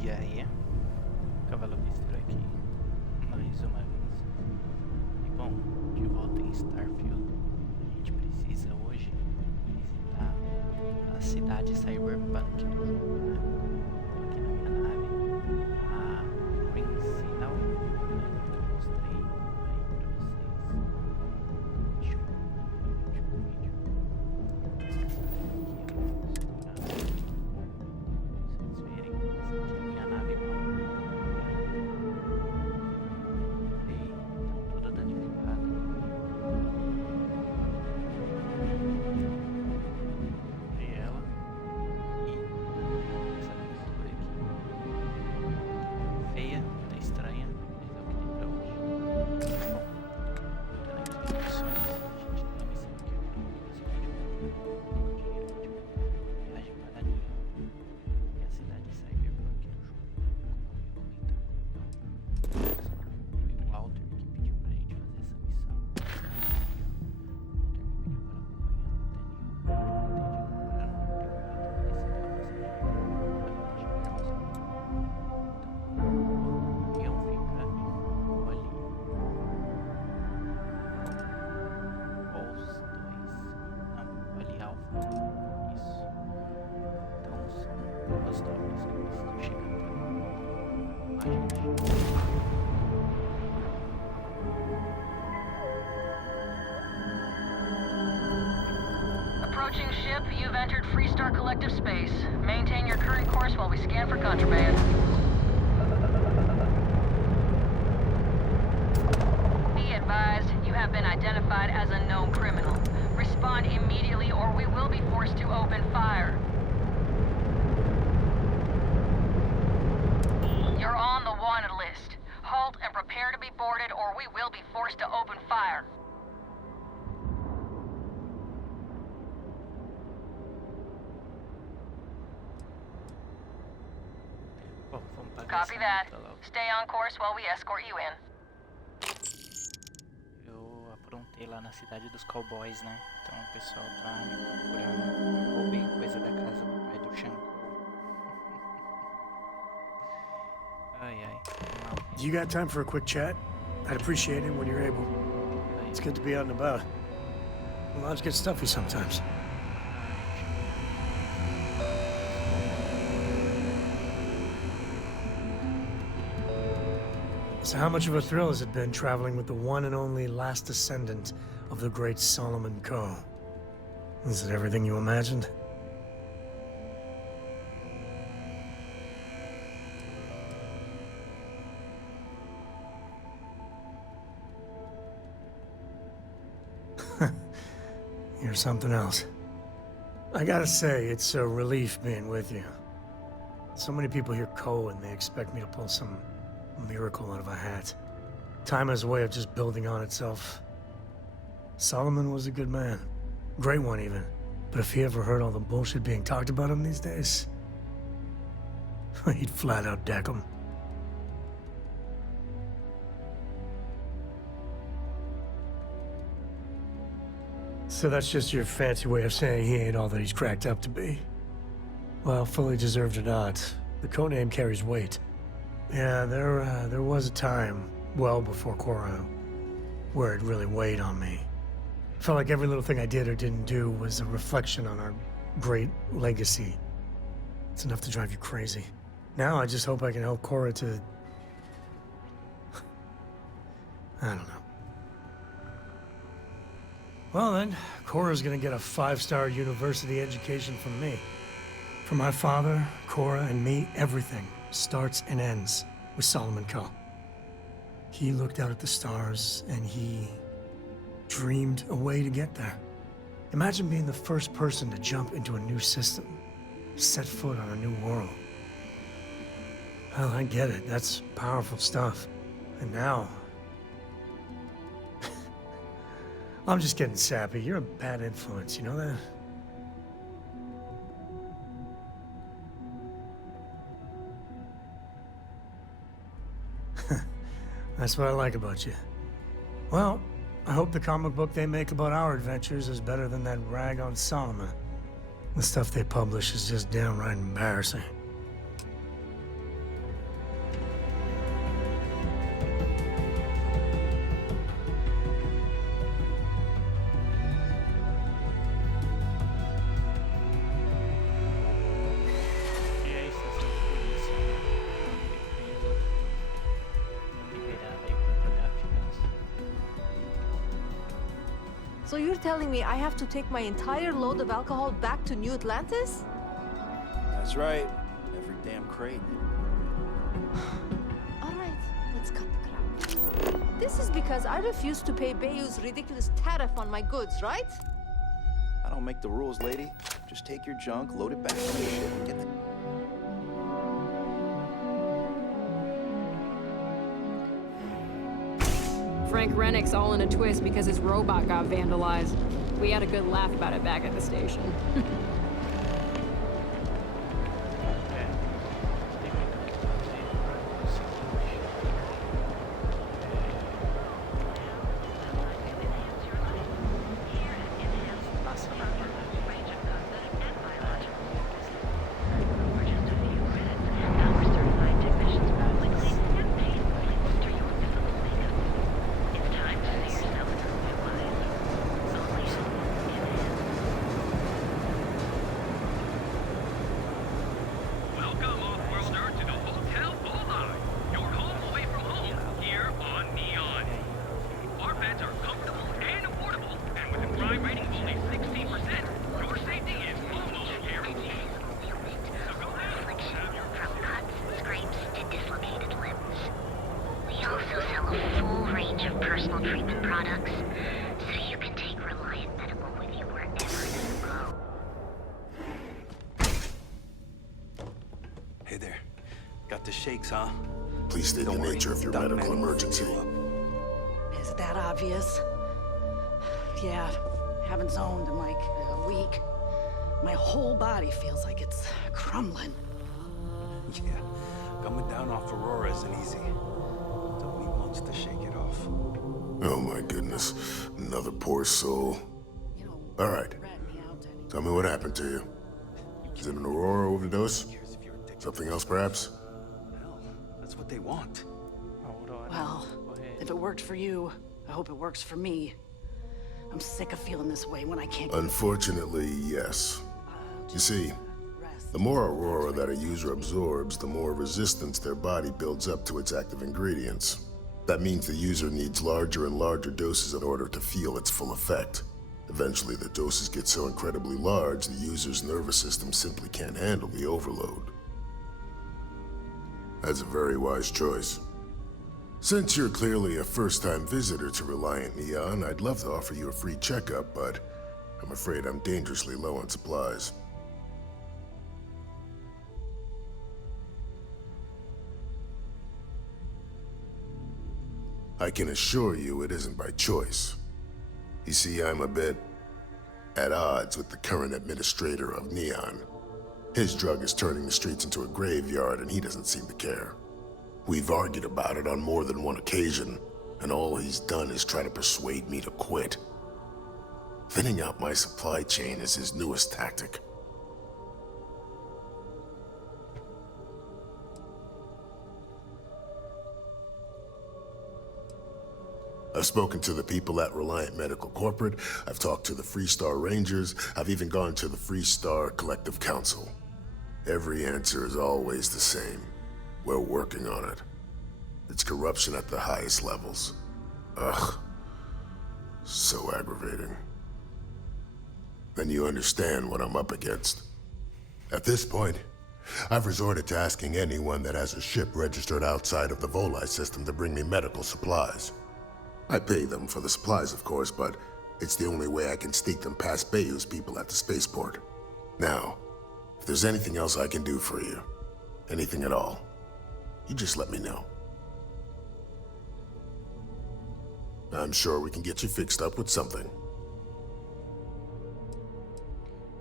E aí, Cavalo Bistro aqui, mais uma vez. E bom, de volta em Starfield, a gente precisa hoje visitar a cidade cyberpunk do jogo, né? Tô aqui na minha nave, a Green Signal, né? Que eu mostrei aí pra vocês. Deixa eu o vídeo. Approaching ship, you've entered Freestar Collective space. Maintain your current course while we scan for contraband. Be advised, you have been identified as a known criminal. Respond immediately or we will be forced to open fire. You're on the wanted list. Halt and prepare to be boarded or we will be forced to open fire. Copy that. Stay on course while we escort you in. Eu aprontei lá na cidade dos cowboys, né? Então o pessoal tá me procurando. Roubei coisa da casa do pai do Shankar. Ai, ai. Não. You got time for a quick chat? I'd appreciate it when you're able. It's good to be out and about. The lives get stuffy sometimes. So how much of a thrill has it been traveling with the one and only last descendant of the great Solomon Coe? Is it everything you imagined? You're something else. I gotta say, it's a relief being with you. So many people hear Coe and they expect me to pull some miracle out of a hat. Time has a way of just building on itself. Solomon was a good man. Great one, even. But if he ever heard all the bullshit being talked about him these days, he'd flat out deck him. So that's just your fancy way of saying he ain't all that he's cracked up to be. Well, fully deserved or not, the codename carries weight. Yeah, there was a time, well before Cora, where it really weighed on me. Felt like every little thing I did or didn't do was a reflection on our great legacy. It's enough to drive you crazy. Now I just hope I can help Cora to... I don't know. Well then, Cora's gonna get a 5-star university education from me. For my father, Cora, and me, everything starts and ends with Solomon Coe. He looked out at the stars and he dreamed a way to get there. Imagine being the first person to jump into a new system, set foot on a new world. Well, I get it. That's powerful stuff. And now... I'm just getting sappy. You're a bad influence, you know that? That's what I like about you. Well, I hope the comic book they make about our adventures is better than that rag on Solomon. The stuff they publish is just downright embarrassing. So you're telling me I have to take my entire load of alcohol back to New Atlantis? That's right. Every damn crate. All right, let's cut the crap. This is because I refuse to pay Bayou's ridiculous tariff on my goods, right? I don't make the rules, lady. Just take your junk, load it back on your ship, and get the... Frank Rennick's all in a twist because his robot got vandalized. We had a good laugh about it back at the station. Hey there. Got the shakes, huh? Please state the Don't worry. nature of your Doc medical Man will emergency. fill you up. Is that obvious? Yeah, haven't zoned in like a week. My whole body feels like it's crumbling. Yeah, coming down off Aurora isn't easy. Took me months to shake it off. Oh my goodness. Another poor soul. You know, All right. rat me out to any- Tell me what happened to you. Is it an Aurora overdose? Something else, perhaps? Hell, that's what they want. Well, if it worked for you, I hope it works for me. I'm sick of feeling this way when I can't get Unfortunately, yes. You see, rest. the more Aurora that a user absorbs, the more resistance their body builds up to its active ingredients. That means the user needs larger and larger doses in order to feel its full effect. Eventually, the doses get so incredibly large, the user's nervous system simply can't handle the overload. That's a very wise choice. Since you're clearly a first-time visitor to Reliant Neon, I'd love to offer you a free checkup, but I'm afraid I'm dangerously low on supplies. I can assure you it isn't by choice. You see, I'm a bit at odds with the current administrator of Neon. His drug is turning the streets into a graveyard, and he doesn't seem to care. We've argued about it on more than one occasion, and all he's done is try to persuade me to quit. Thinning out my supply chain is his newest tactic. I've spoken to the people at Reliant Medical Corporate, I've talked to the Freestar Rangers, I've even gone to the Freestar Collective Council. Every answer is always the same. We're working on it. It's corruption at the highest levels. Ugh. So aggravating. Then you understand what I'm up against. At this point, I've resorted to asking anyone that has a ship registered outside of the Volii system to bring me medical supplies. I pay them for the supplies, of course, but it's the only way I can sneak them past Bayou's people at the spaceport. Now, if there's anything else I can do for you, anything at all, you just let me know. I'm sure we can get you fixed up with something.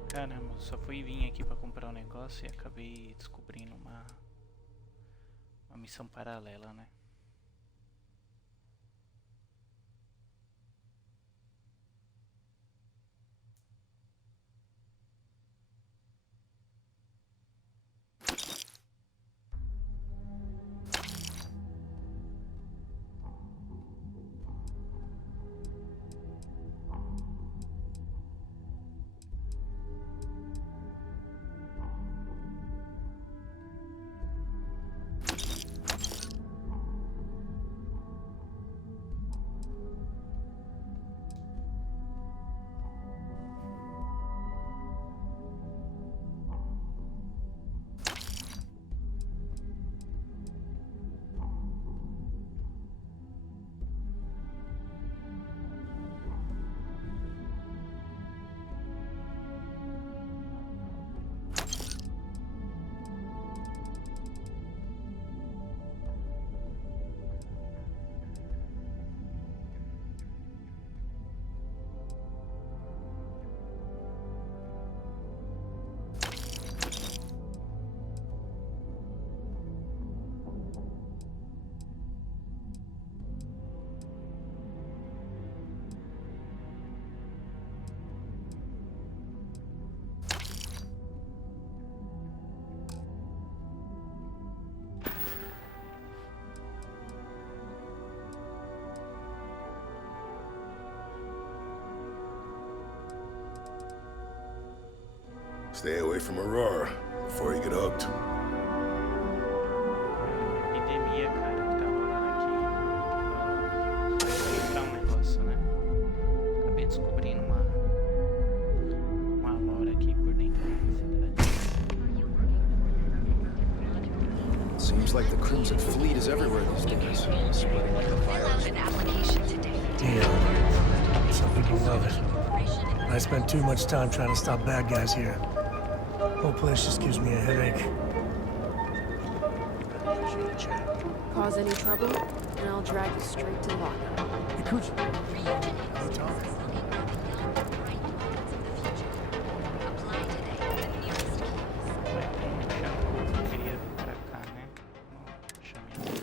Caramba, só fui vir aqui pra comprar um negócio e acabei descobrindo uma missão paralela, né? Stay away from Aurora before you get hooked. Epidemia, cara, que tá rolando aqui. Só explicar um negócio, né? Acabei descobrindo uma lore aqui por dentro da cidade. Seems like the Crimson Fleet is everywhere these days, spreading like a virus. Yeah. Some people love it. I spend too much time trying to stop bad guys here. Whole place just gives me a headache. Cause any trouble, and I'll drag you straight to the locker. Hey, Cooch. No talk. Queria vir pra cá, né? Chamei.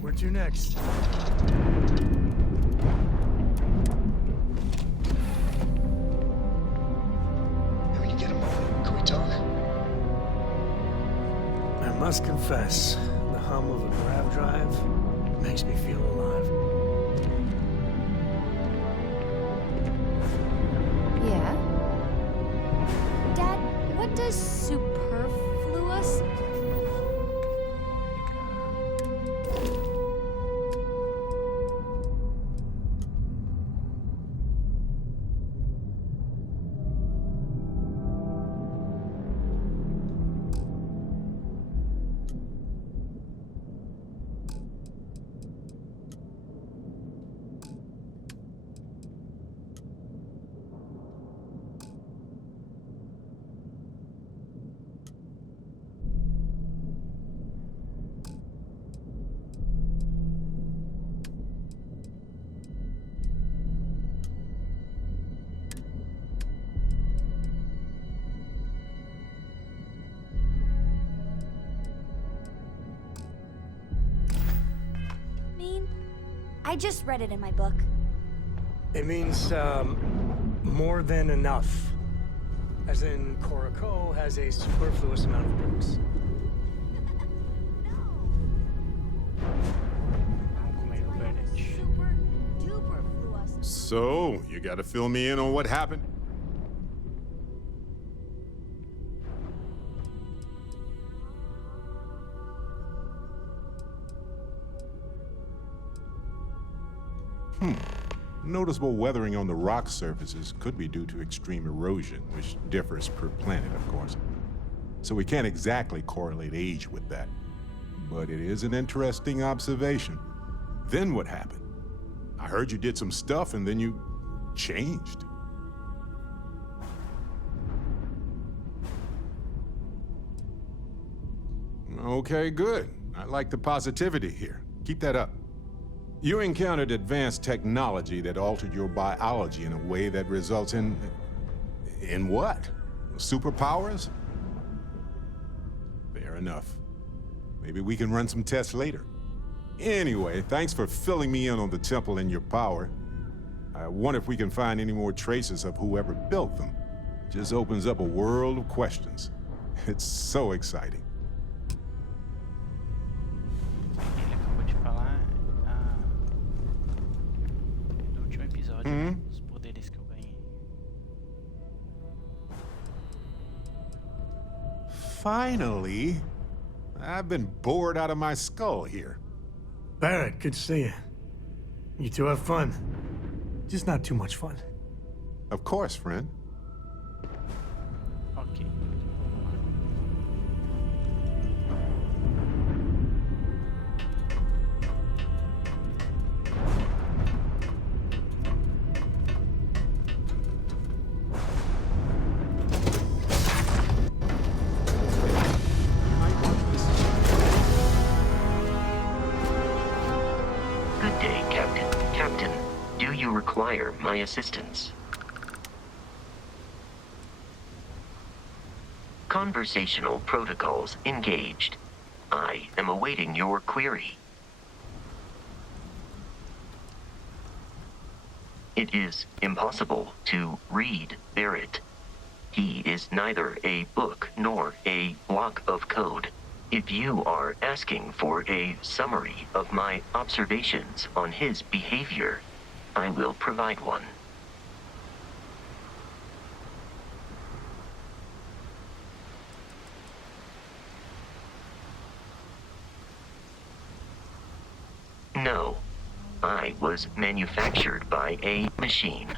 Where to next? When you get a moment, can we talk? I must confess, the hum of a grav drive makes me feel alive. Yeah? Dad, what does superfluous? I just read it in my book. It means, more than enough. As in, Korako has a superfluous amount of bricks. Super duper fluous. So, you gotta fill me in on what happened? Noticeable weathering on the rock surfaces could be due to extreme erosion, which differs per planet, of course. So we can't exactly correlate age with that. But it is an interesting observation. Then what happened? I heard you did some stuff and then you changed. Okay, good. I like the positivity here. Keep that up. You encountered advanced technology that altered your biology in a way that results in what? Superpowers? Fair enough. Maybe we can run some tests later. Anyway, thanks for filling me in on the temple and your power. I wonder if we can find any more traces of whoever built them. Just opens up a world of questions. It's so exciting. Ele acabou de falar do último episódio, os poderes que eu ganhei. Finally, I've been bored out of my skull here. Barrett, good to see you. You two have fun. Just not too much fun. Of course, friend. Ok. Good day, Captain. Captain, do you require my assistance? Conversational protocols engaged. I am awaiting your query. It is impossible to read Barrett. He is neither a book nor a block of code. If you are asking for a summary of my observations on his behavior, I will provide one. No. I was manufactured by a machine.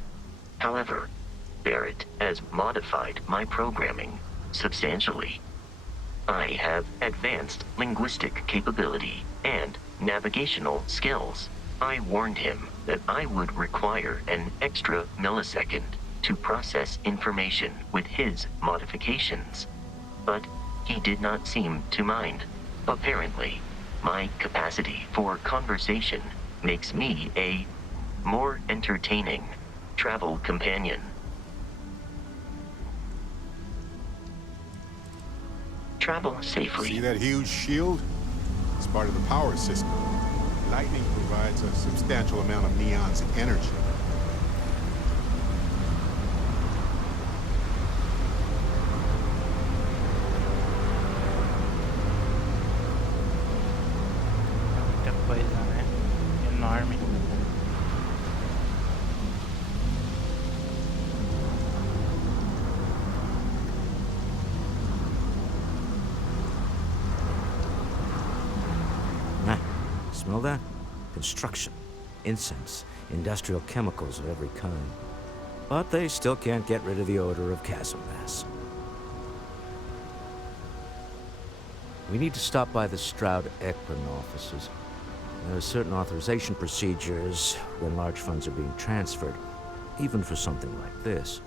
However, Barrett has modified my programming substantially. I have advanced linguistic capability and navigational skills. I warned him that I would require an extra millisecond to process information with his modifications. But he did not seem to mind. Apparently, my capacity for conversation makes me a more entertaining travel companion. Travel safely. See that huge shield? It's part of the power system. Lightning provides a substantial amount of Neon's energy. Muita coisa, né? Enorme. Smell that? Construction, incense, industrial chemicals of every kind. But they still can't get rid of the odor of chasm mass. We need to stop by the Stroud-Ekman offices. There are certain authorization procedures when large funds are being transferred, even for something like this.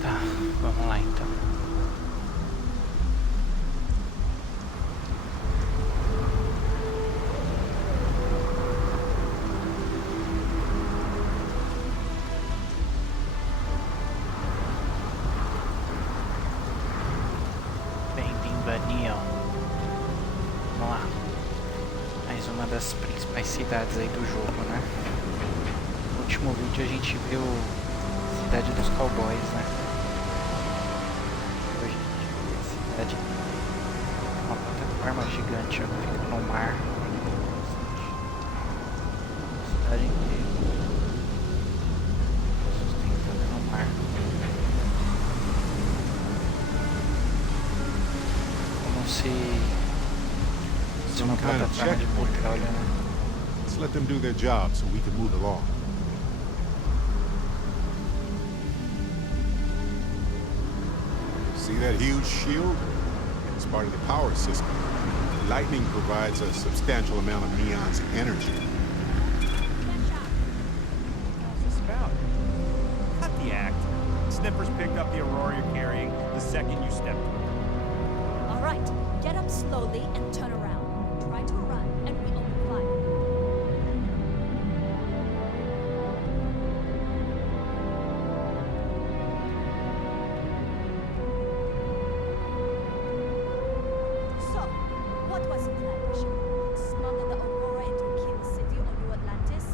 Tá, vamos lá então. Vamos lá. Mais uma das principais cidades aí do jogo, né? No último vídeo a gente viu a cidade dos cowboys, né? Hoje a gente viu a cidade, uma plataforma gigante, ó, que fica no mar. A cidade inteira sustentada no mar. Se uma plataforma de petróleo, né? Let's let them do their job so we can move along. See that huge shield? It's part of the power system. Lightning provides a substantial amount of Neon's energy. What's this about? Cut the act. Snippers picked up the Aurora you're carrying the second you stepped through. All right, get up slowly and turn around. Try to run, and we open fire. So, what was the plan, Bishop? Smuggle the Aurora into King City or New Atlantis?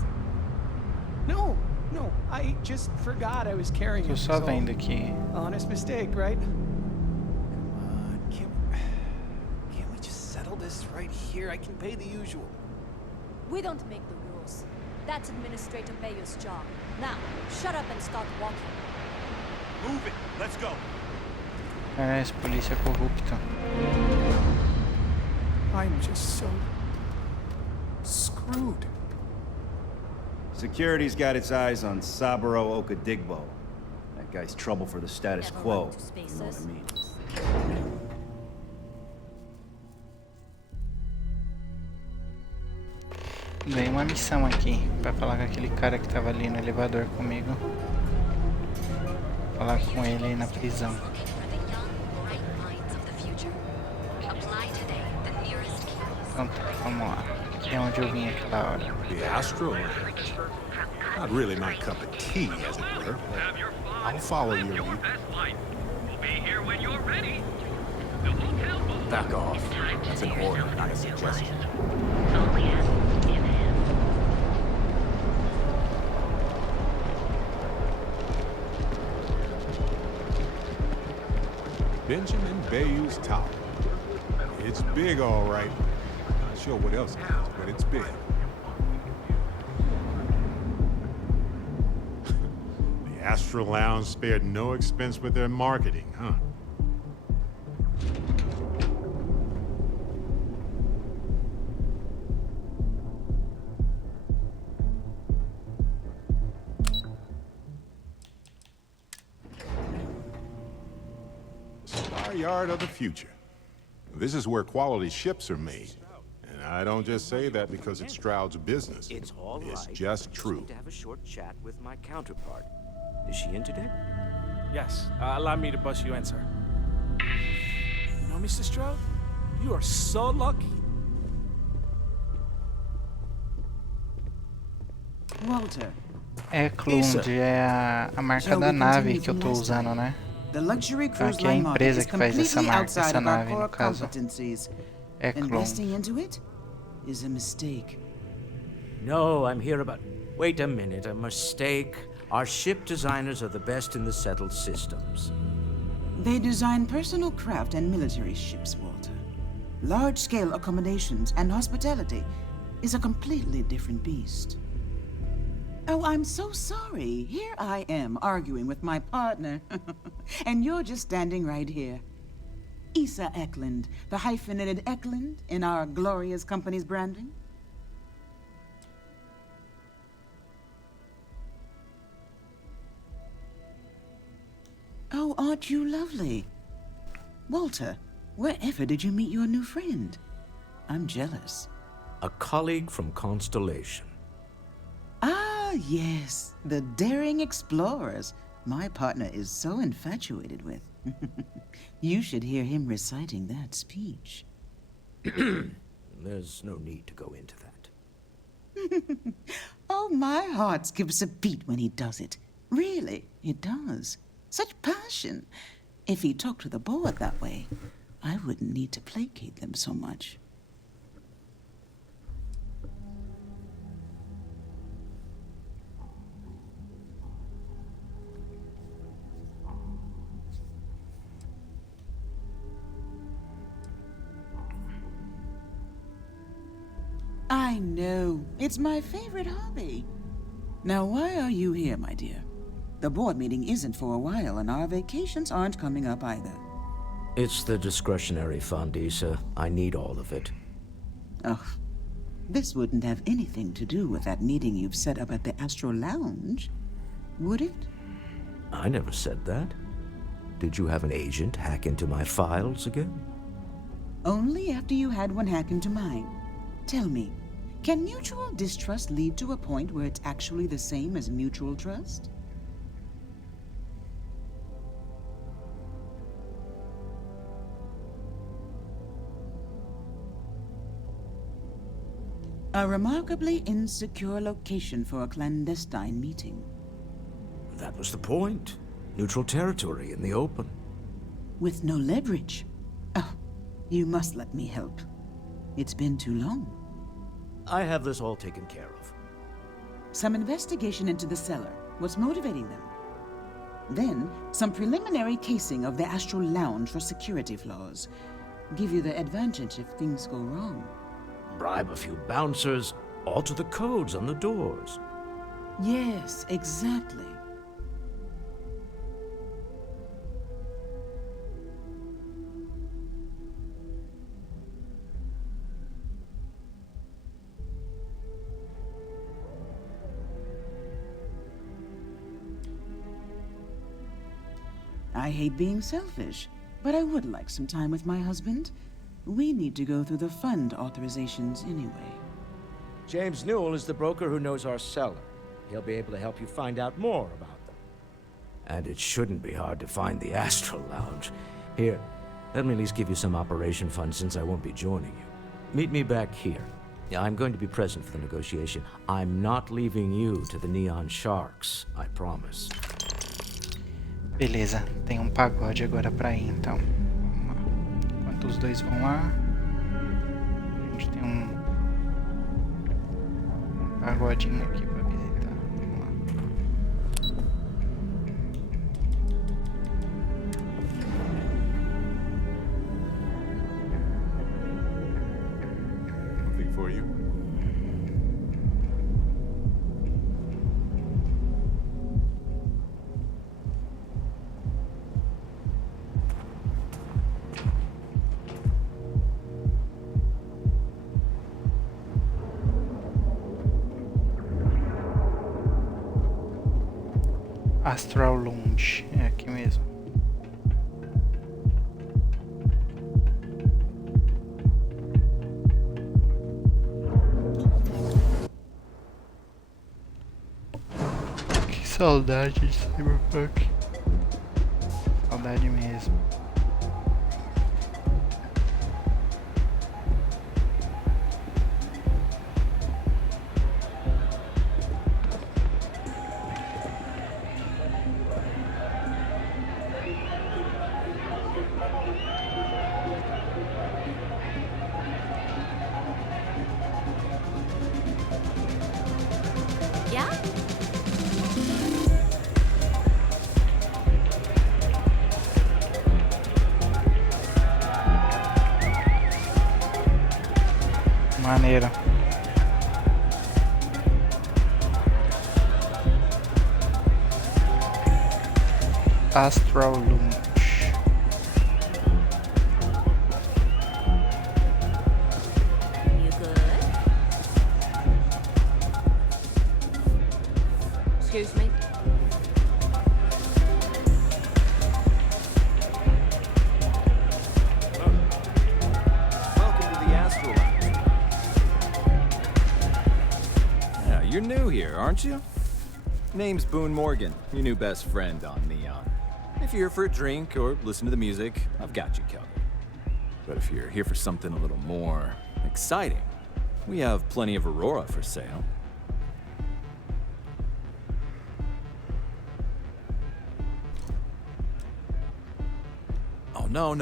No, I just forgot I was carrying it. Tô só vendo aqui. Honest mistake, right? Right here, I can pay the usual. We don't make the rules. That's Administrator Bayer's job. Now, shut up and start walking. Move it. Let's go. Parece polícia corrupta. I'm just so screwed. Security's got its eyes on Saburo Okadigbo. That guy's trouble for the status quo. You know what I mean? Ganhei uma missão aqui pra falar com aquele cara que tava ali no elevador comigo. Falar com ele na prisão. Então tá, vamos lá. Aqui é onde eu vim aquela hora. The Astro? Not really my cup of tea, as it were. I'll follow your lead. We'll be here when you're ready. Back off. That's an order, not a suggestion. Benjamin Bayou's Tower. It's big, all right. Not sure what else it is, but it's big. The Astro Lounge spared no expense with their marketing, huh? Yard of the future. This is where quality ships are made. And I don't just say that because it's Stroud's business. It's all right. It's just true. To have a short chat with my counterpart. Is she in today? Yes. Allow me to bust you in, sir. You know, Mr. Stroud, you are so lucky. Walter. Cloud é a marca da nave que eu tô usando, né? The luxury cruise Aqui é a line market empresa is que faz essa completely marca, outside essa of our nave, core no caso. competencies. É Cloud. Investing into it is a mistake. No, I'm here about... Wait a minute, a mistake? Our ship designers are the best in the settled systems. They design personal craft and military ships, Walter. Large-scale accommodations and hospitality is a completely different beast. Oh, I'm so sorry. Here I am arguing with my partner. And you're just standing right here. Issa Eklund, the hyphenated Eklund in our glorious company's branding. Oh, aren't you lovely? Walter, wherever did you meet your new friend? I'm jealous. A colleague from Constellation. Ah, yes, the daring explorers my partner is so infatuated with. You should hear him reciting that speech. There's no need to go into that. Oh, my heart skips a beat when he does it. Really, it does. Such passion. If he talked to the board that way, I wouldn't need to placate them so much. I know. It's my favorite hobby. Now, why are you here, my dear? The board meeting isn't for a while, and our vacations aren't coming up either. It's the discretionary fund, Issa. I need all of it. Oh, this wouldn't have anything to do with that meeting you've set up at the Astro Lounge, would it? I never said that. Did you have an agent hack into my files again? Only after you had one hack into mine. Tell me, can mutual distrust lead to a point where it's actually the same as mutual trust? A remarkably insecure location for a clandestine meeting. That was the point. Neutral territory in the open. With no leverage. Oh, you must let me help. It's been too long. I have this all taken care of. Some investigation into the cellar. What's motivating them? Then, some preliminary casing of the Astral Lounge for security flaws. Give you the advantage if things go wrong. Bribe a few bouncers, alter the codes on the doors. Yes, exactly. I hate being selfish, but I would like some time with my husband. We need to go through the fund authorizations anyway. James Newell is the broker who knows our cellar. He'll be able to help you find out more about them. And it shouldn't be hard to find the Astral Lounge. Here, let me at least give you some operation funds since I won't be joining you. Meet me back here. I'm going to be present for the negotiation. I'm not leaving you to the Neon Sharks, I promise. Beleza, tem um pagode agora pra ir, então. Vamos lá. Enquanto os dois vão lá, a gente tem um pagodinho aqui pra visitar. Vamos lá. Nothing for you. Astral Lounge, é aqui mesmo. Que saudade de Cyberpunk. Saudade mesmo. Yeah? Maneiro. Astral Lounge. You good? Excuse me? Welcome to the Astral Lounge. Yeah, you're new here, aren't you? Name's Boone Morgan, your new best friend on Neon. If you're here for a drink or listen to the music, I've got you covered. But if you're here for something a little more exciting, we have plenty of Aurora for sale. Oh, no.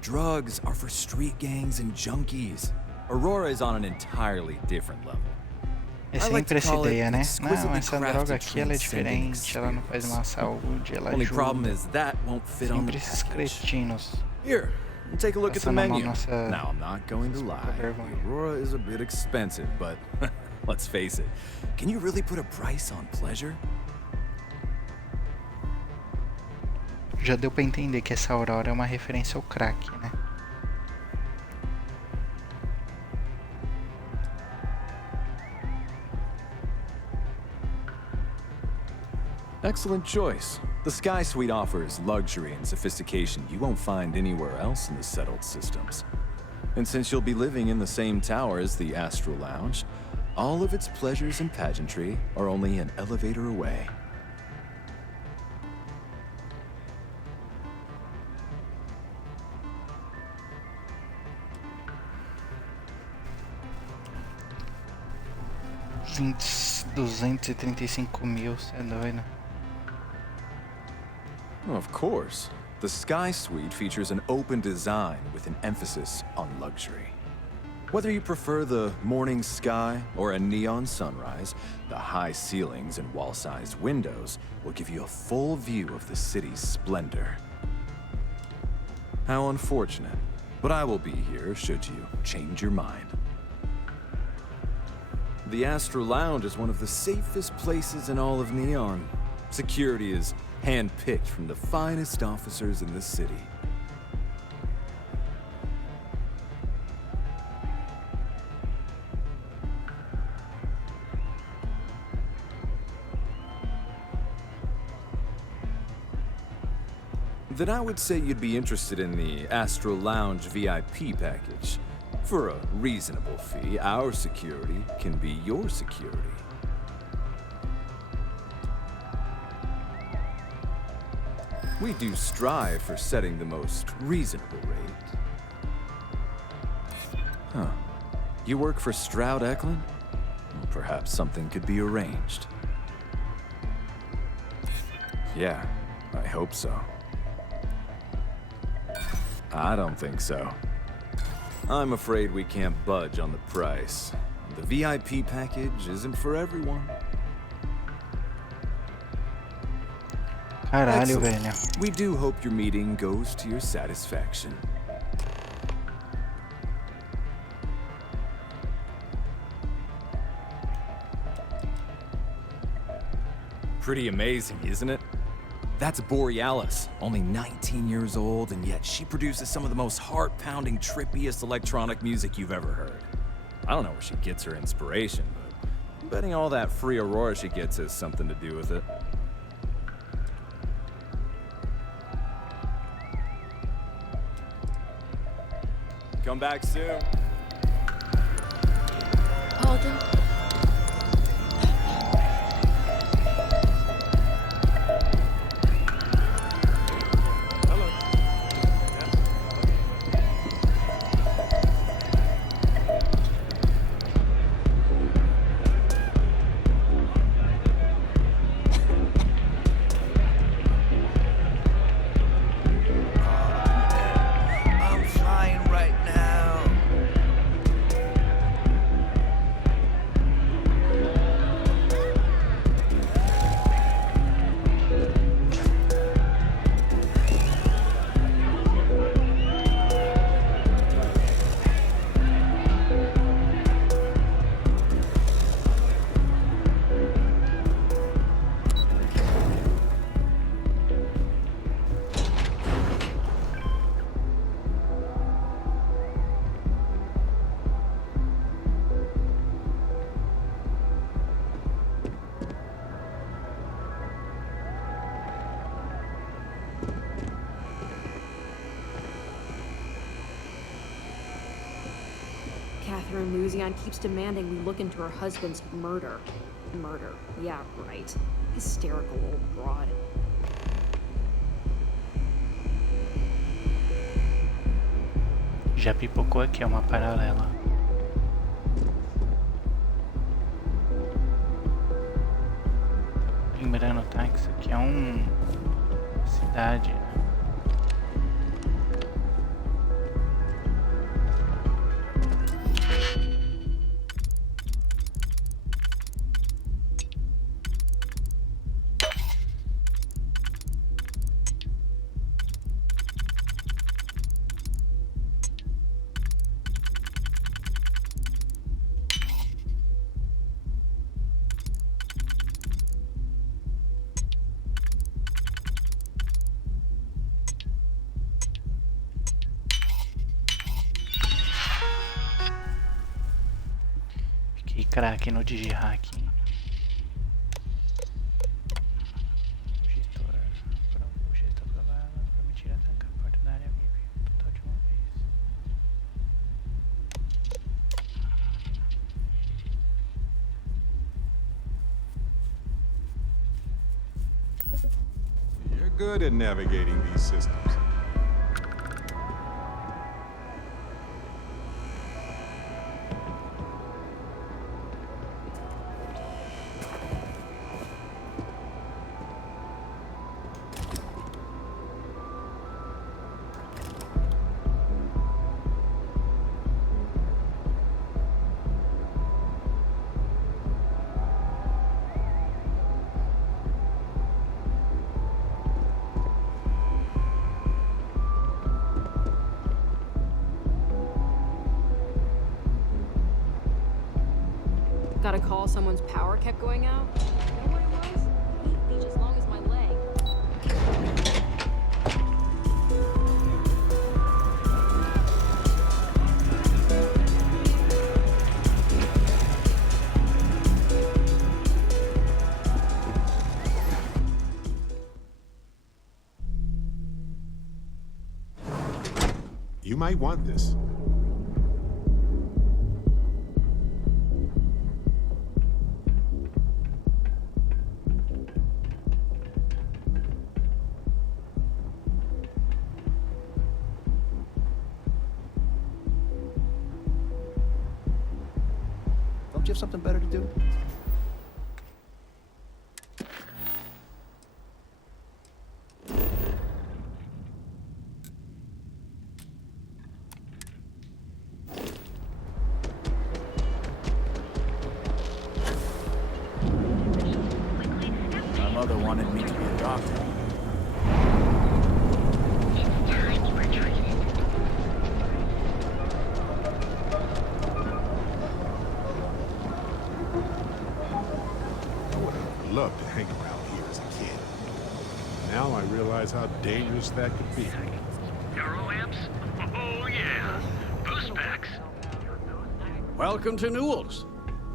Drugs are for street gangs and junkies. Aurora is on an entirely different level. É sempre essa ideia, né? Não, essa droga aqui ela é diferente, ela não faz mal à saúde, ela ajuda. Sempre esses cretinos. Here, take a look at the menu. Nossa, now, I'm not going to lie. The Aurora is a bit expensive, but let's face it. Can you really put a price on pleasure? Já deu pra entender que essa Aurora é uma referência ao crack, né? Excellent choice. The Sky Suite offers luxury and sophistication you won't find anywhere else in the settled systems. And since you'll be living in the same tower as the Astral Lounge, all of its pleasures and pageantry are only an elevator away. $235.000, cê é doido. Of course. The Sky Suite features an open design with an emphasis on luxury. Whether you prefer the morning sky or a neon sunrise, the high ceilings and wall-sized windows will give you a full view of the city's splendor. How unfortunate, but I will be here should you change your mind. The Astral Lounge is one of the safest places in all of Neon. Security is hand-picked from the finest officers in the city. Then I would say you'd be interested in the Astral Lounge VIP package. For a reasonable fee, our security can be your security. We do strive for setting the most reasonable rate. Huh. You work for Stroud Eklund? Well, perhaps something could be arranged. Yeah, I hope so. I don't think so. I'm afraid we can't budge on the price. The VIP package isn't for everyone. Caralho, Excellent. velho. We do hope your meeting goes to your satisfaction. Pretty amazing, isn't it? That's Borealis, only 19 years old, and yet she produces some of the most heart-pounding, trippiest electronic music you've ever heard. I don't know where she gets her inspiration, but I'm betting all that free Aurora she gets has something to do with it. Come back soon. Pardon? I'm flying right now. Catherine Luzian keeps demanding we look into her husband's murder. Murder. Yeah, right. Hysterical old broad. Já pipocou aqui, é uma paralela. Lembrando, tá, que isso aqui é cidade, né? Fiquei craque no digihacking. Objeto aprovado. Permitir atacar a porta da área VIP. Total de uma vez. You're good at navigating these systems. Got a call someone's power kept going out? You know what it was? Heat reached as long as my leg. You might want this. Don't you have something better to do? realize how dangerous that could be. Aero lamps? Oh yeah. Boost packs. Welcome to Newell's.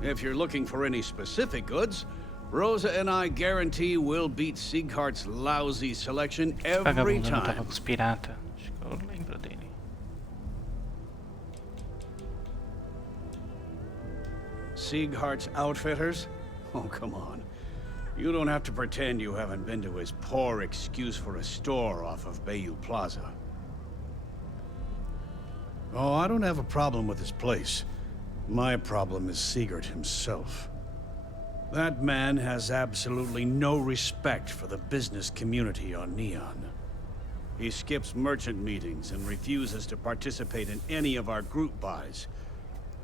If you're looking for any specific goods, Rosa and I guarantee we'll beat Sieghart's lousy selection every Vagabundo não tava time. com os pirata. Acho que eu lembro dele. Sieghart's Outfitters? Oh, come on. You don't have to pretend you haven't been to his poor excuse for a store off of Bayou Plaza. Oh, I don't have a problem with his place. My problem is Siegert himself. That man has absolutely no respect for the business community on Neon. He skips merchant meetings and refuses to participate in any of our group buys.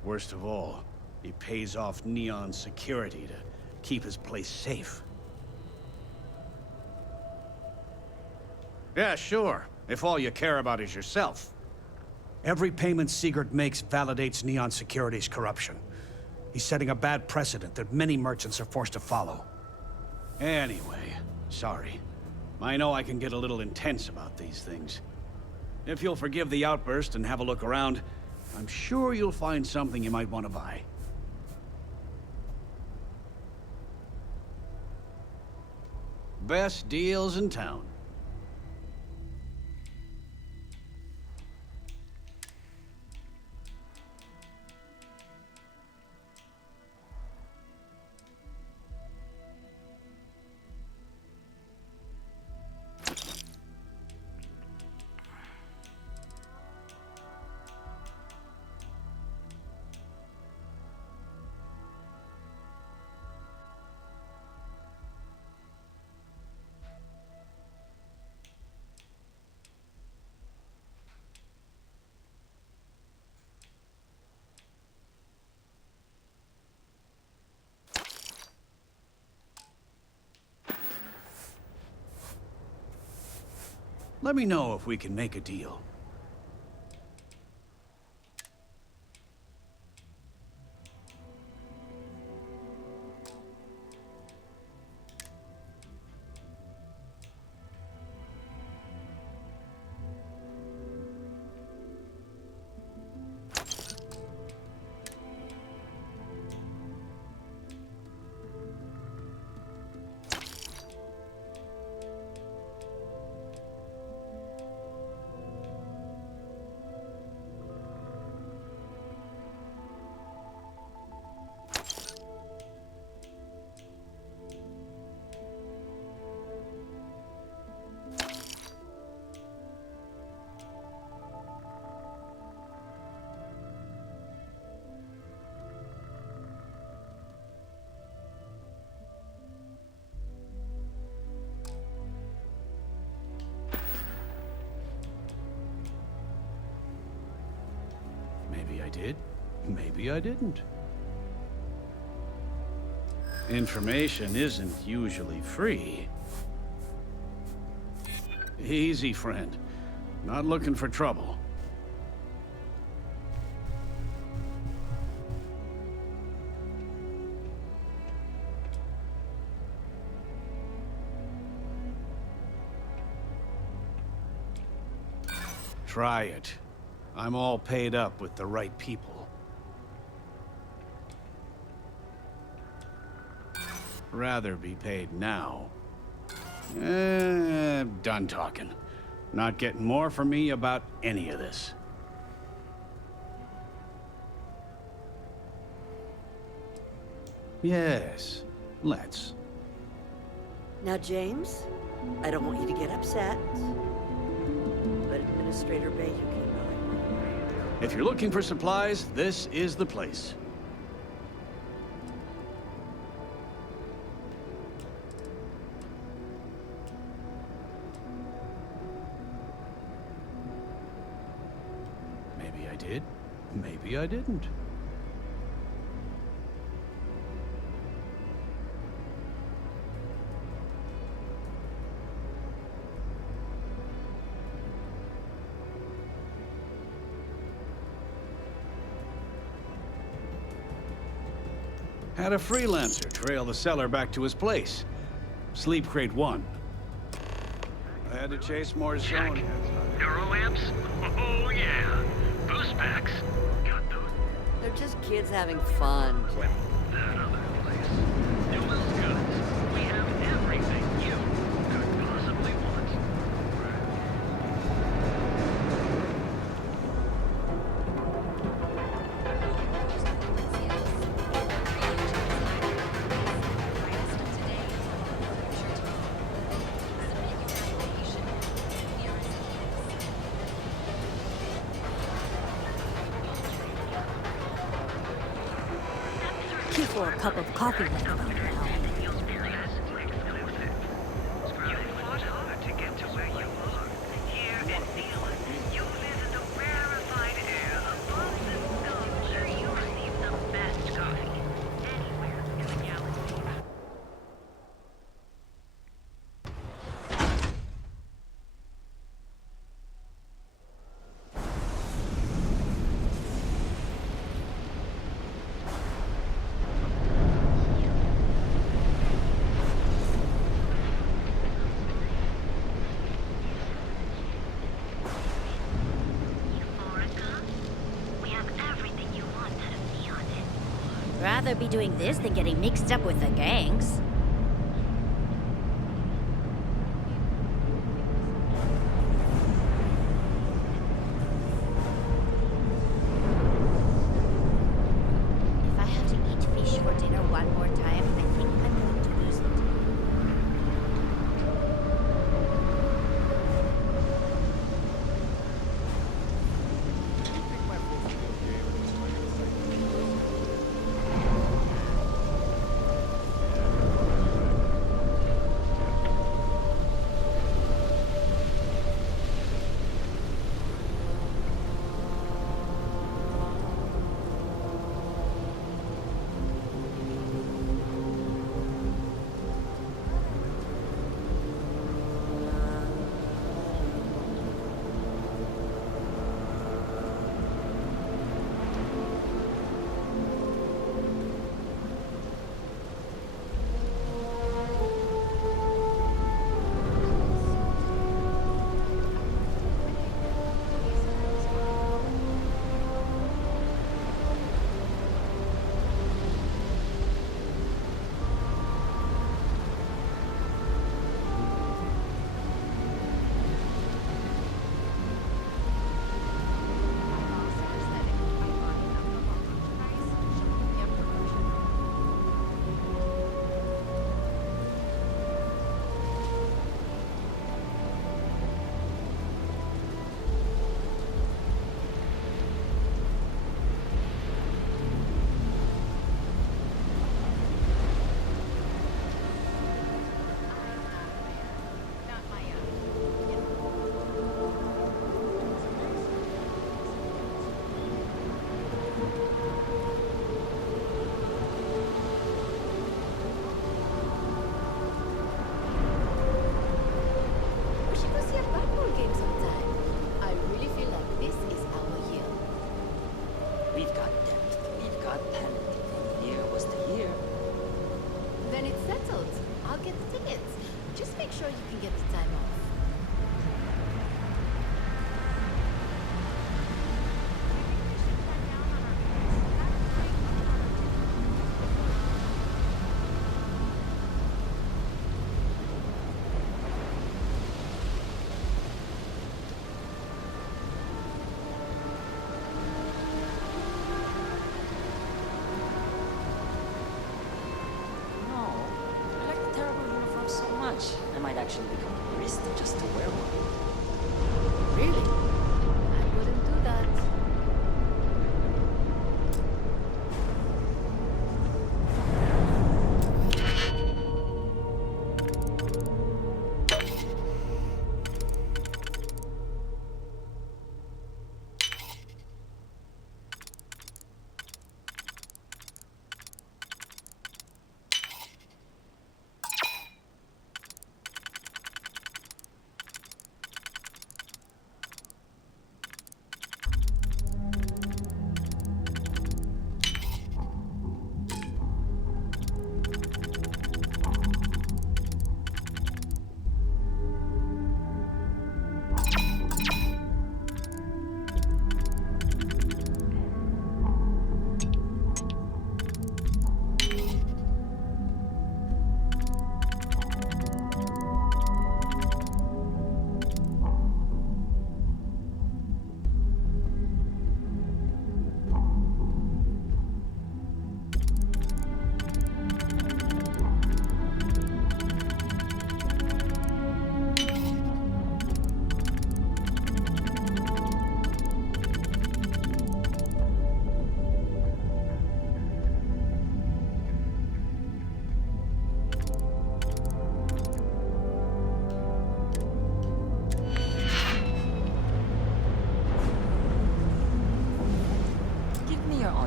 Worst of all, he pays off Neon's security to keep his place safe. Yeah, sure, if all you care about is yourself. Every payment Siegert makes validates Neon Security's corruption. He's setting a bad precedent that many merchants are forced to follow. Anyway, sorry. I know I can get a little intense about these things. If you'll forgive the outburst and have a look around, I'm sure you'll find something you might want to buy. Best deals in town. Let me know if we can make a deal. Maybe I did, maybe I didn't. Information isn't usually free. Easy, friend. Not looking for trouble. Try it. I'm all paid up with the right people. Rather be paid now. Done talking. Not getting more from me about any of this. Yes, let's. Now, James, I don't want you to get upset, but Administrator Bayou came by. If you're looking for supplies, this is the place. Maybe I did, maybe I didn't. Had a freelancer trail the seller back to his place. Sleep Crate 1. had to chase more zone. Neuroamps? Oh yeah. Boost packs. Got those. They're just kids having fun, Jack. That other place. Newell's Goods. We have everything you could possibly want. Cue for a cup of coffee right about now. Rather be doing this than getting mixed up with the gangs. If I have to eat fish for dinner one more time, I think I'm going to lose it. I might actually become a priest just to wear one. Really? I wouldn't do that.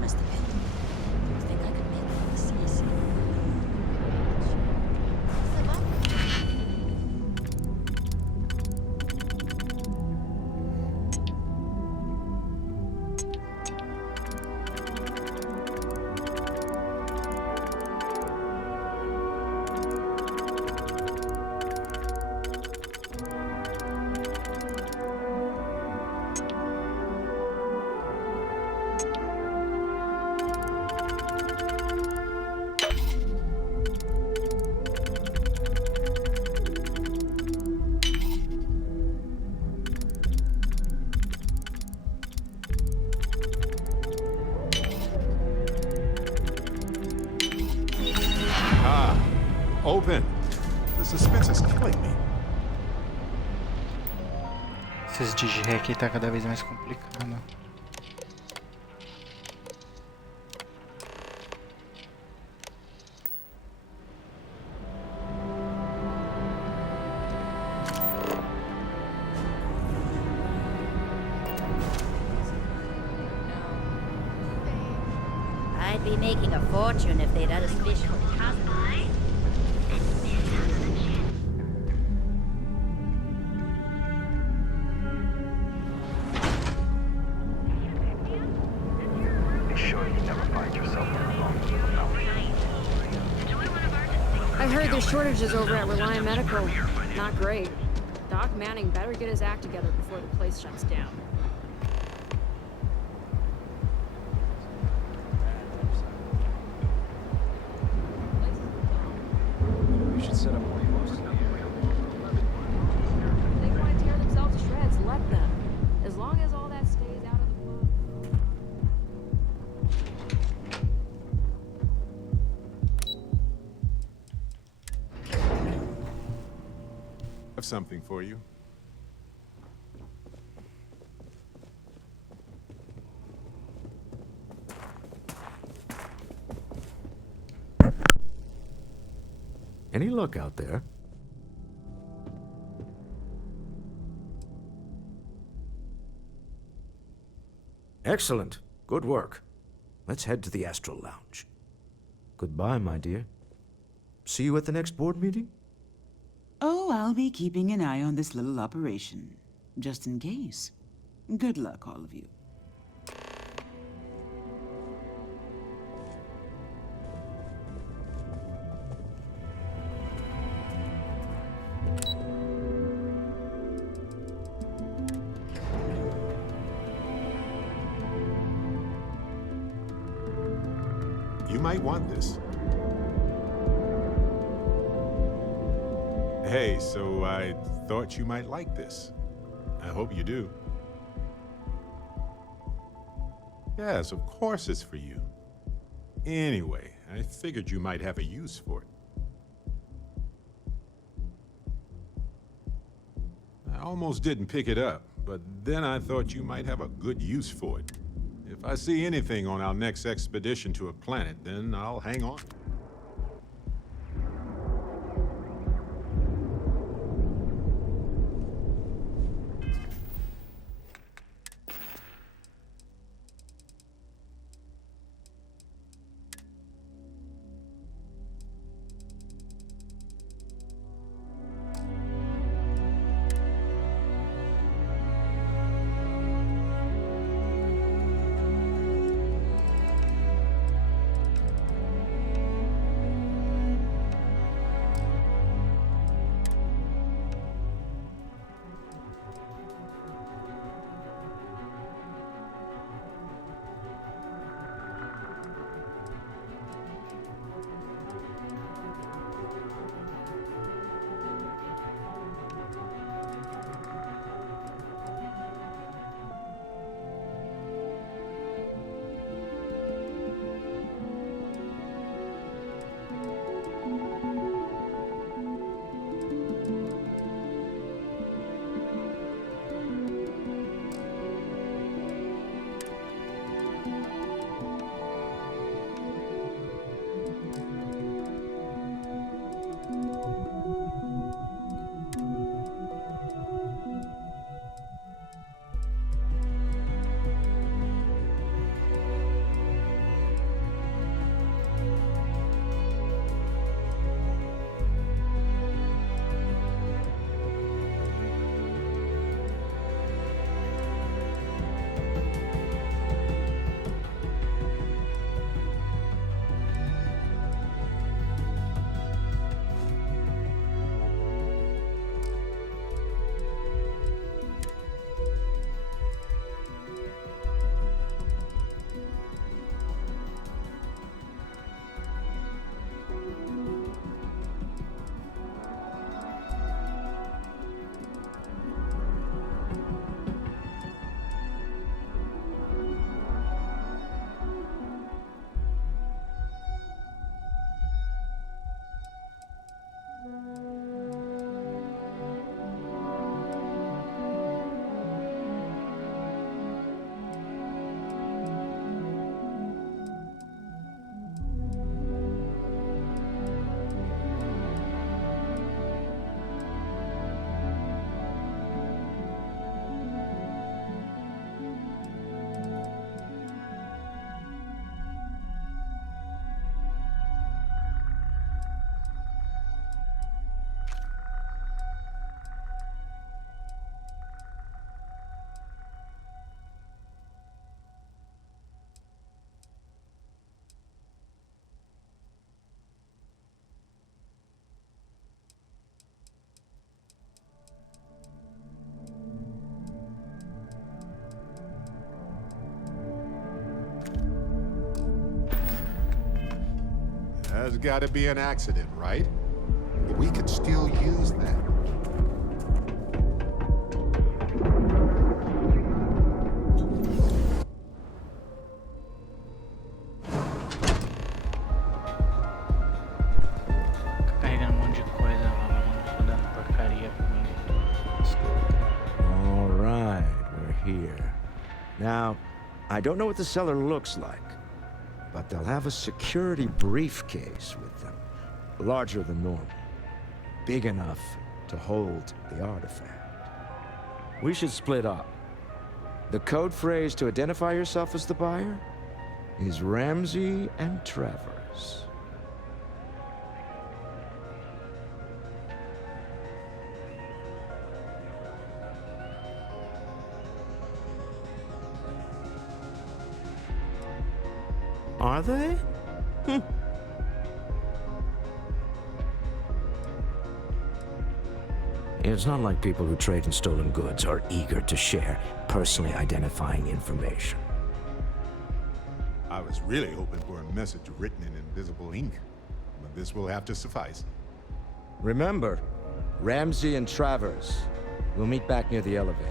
honest opinion. Do you think I could make it on the CAC? Open. The suspense is killing me. Esses digi aqui tá cada vez mais complicado. I'd be making a fortune if they'd let us fish for I heard there's shortages over at Reliant Medical. Not great. Doc Manning better get his act together before the place shuts down. We should set up more posts in the area. If they want to tear themselves to shreds, let them. As long as all that stays out of the flow. I have something for you. Any luck out there? Excellent. Good work. Let's head to the Astral Lounge. Goodbye, my dear. See you at the next board meeting? Oh, I'll be keeping an eye on this little operation, just in case. Good luck, all of you. You might want this. Hey, so I thought you might like this. I hope you do. Yes, of course it's for you. Anyway, I figured you might have a use for it. I almost didn't pick it up, but then I thought you might have a good use for it. If I see anything on our next expedition to a planet, then I'll hang on. There's gotta be an accident, right? We could still use that. Carregando um monte de coisa, rodando porcaria comigo. All right, we're here. Now, I don't know what the cellar looks like, but they'll have a security briefcase with them, larger than normal, big enough to hold the artifact. We should split up. The code phrase to identify yourself as the buyer is Ramsey and Travers. Are they? It's not like people who trade in stolen goods are eager to share personally identifying information. I was really hoping for a message written in invisible ink, but this will have to suffice. Remember, Ramsey and Travers. We'll meet back near the elevator.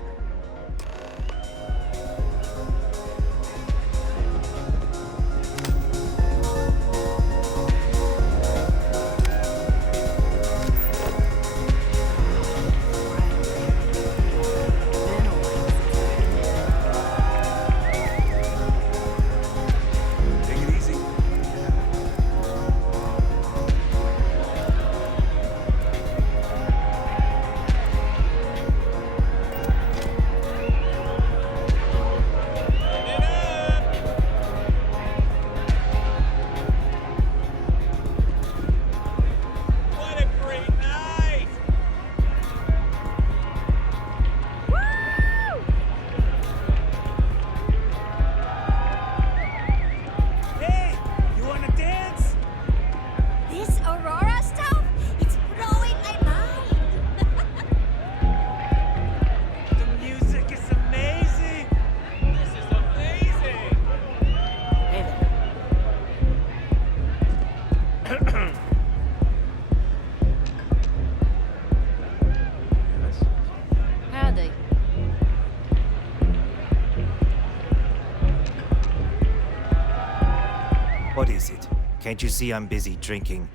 What is it? Can't you see I'm busy drinking?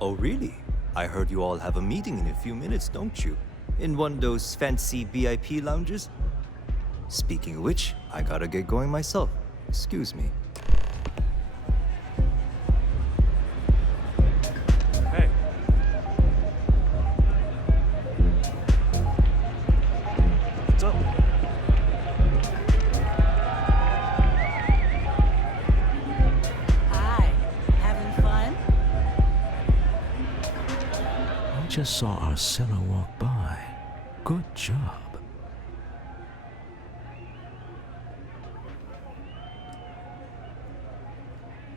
Oh, really? I heard you all have a meeting in a few minutes, don't you? In one of those fancy VIP lounges? Speaking of which, I gotta get going myself. Excuse me. Hey. What's up? Hi. Having fun? I just saw our cellar walk by. Good job.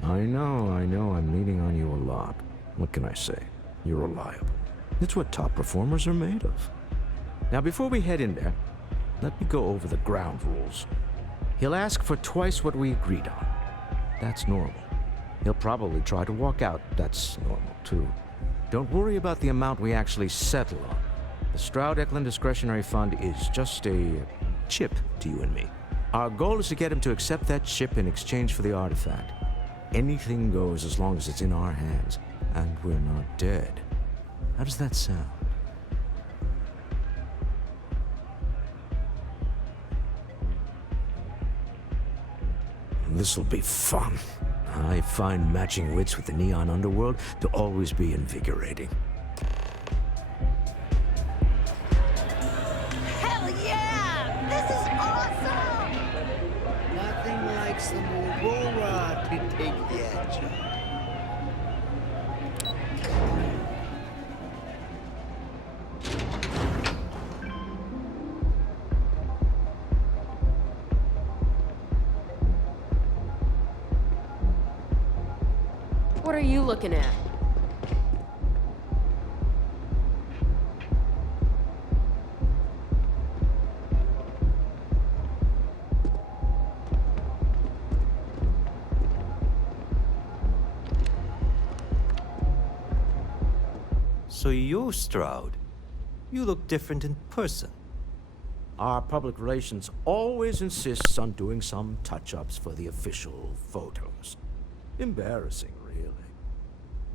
I know, I'm leaning on you a lot. What can I say? You're reliable. It's what top performers are made of. Now, before we head in there, let me go over the ground rules. He'll ask for twice what we agreed on. That's normal. He'll probably try to walk out. That's normal, too. Don't worry about the amount we actually settle on. The Stroud-Eklund Discretionary Fund is just a chip to you and me. Our goal is to get him to accept that chip in exchange for the artifact. Anything goes as long as it's in our hands, and we're not dead. How does that sound? This'll be fun. I find matching wits with the neon underworld to always be invigorating. Hell yeah! This is awesome! Nothing like some old roll rod to take the edge off. What are you looking at? So you're Stroud. You look different in person. Our public relations always insists on doing some touch-ups for the official photos. Embarrassing, really.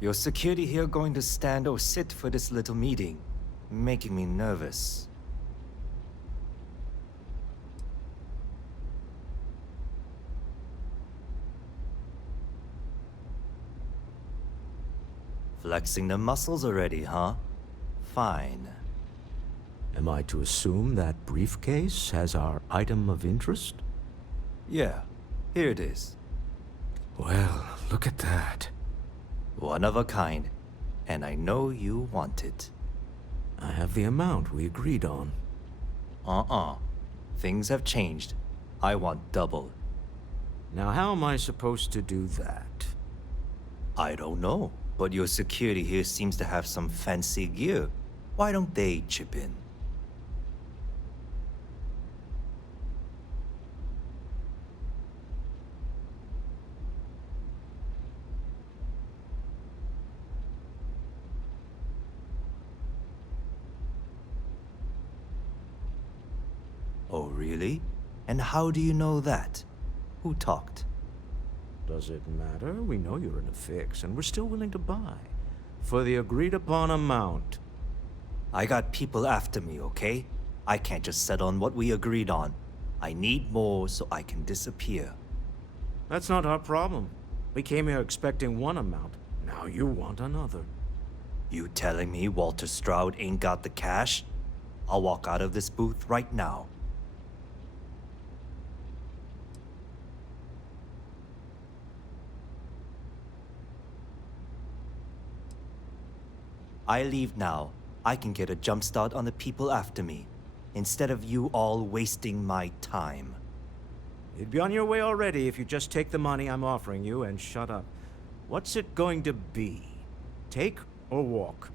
Your security here going to stand or sit for this little meeting, making me nervous. Flexing the muscles already, huh? Fine. Am I to assume that briefcase has our item of interest? Yeah, here it is. Well, look at that. One of a kind, and I know you want it. I have the amount we agreed on. Things have changed. I want double. Now how am I supposed to do that? I don't know, but your security here seems to have some fancy gear. Why don't they chip in? Oh, really? And how do you know that? Who talked? Does it matter? We know you're in a fix, and we're still willing to buy. For the agreed-upon amount. I got people after me, okay? I can't just settle on what we agreed on. I need more so I can disappear. That's not our problem. We came here expecting one amount. Now you want another. You telling me Walter Stroud ain't got the cash? I'll walk out of this booth right now. I leave now. I can get a jump start on the people after me, instead of you all wasting my time. You'd be on your way already if you just take the money I'm offering you and shut up. What's it going to be? Take or walk?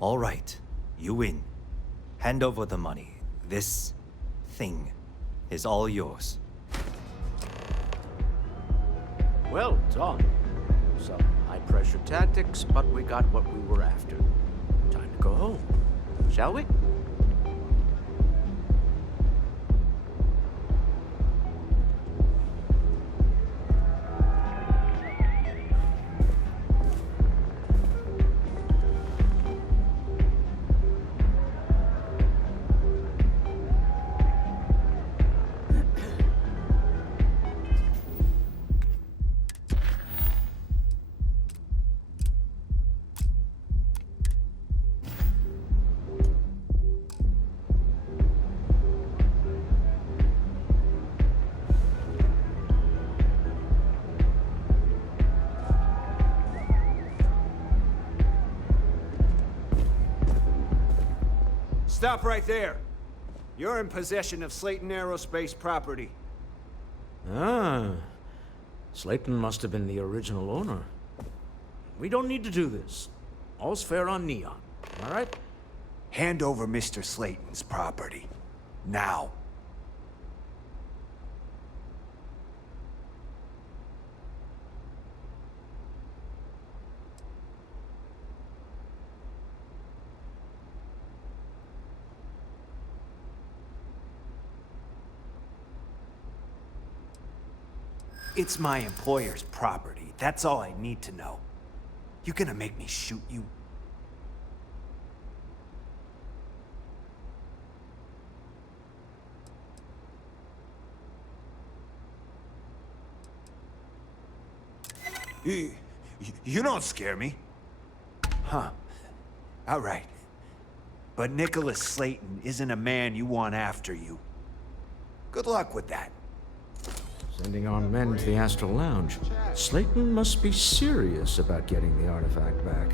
All right, you win. Hand over the money. This thing is all yours. Well done. Some high-pressure tactics, but we got what we were after. Time to go home, shall we? Stop right there. You're in possession of Slayton Aerospace property. Ah. Slayton must have been the original owner. We don't need to do this. All's fair on Neon. All right? Hand over Mr. Slayton's property. Now. It's my employer's property. That's all I need to know. You gonna make me shoot you? You don't scare me. Huh. All right. But Nicholas Slayton isn't a man you want after you. Good luck with that. Sending our men to the Astral Lounge. Slayton must be serious about getting the artifact back.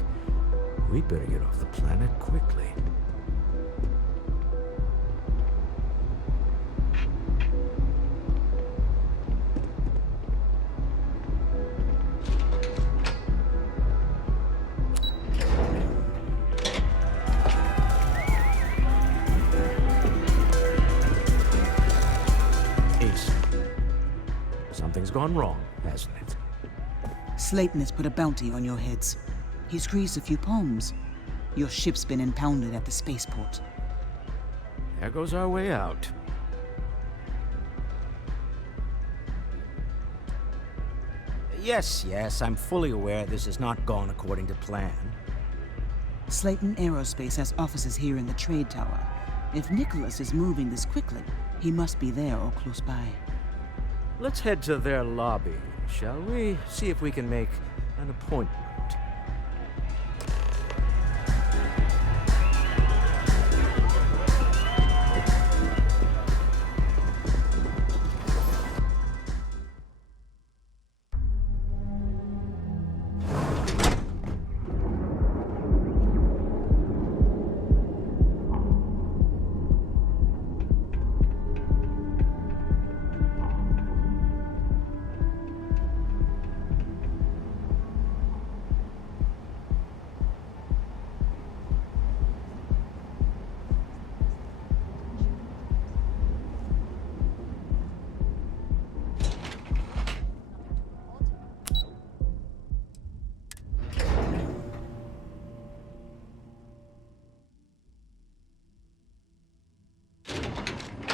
We'd better get off the planet quickly. Something's gone wrong, hasn't it? Slayton has put a bounty on your heads. He's greased a few palms. Your ship's been impounded at the spaceport. There goes our way out. Yes, I'm fully aware this has not gone according to plan. Slayton Aerospace has offices here in the trade tower. If Nicholas is moving this quickly, he must be there or close by. Let's head to their lobby, shall we? See if we can make an appointment.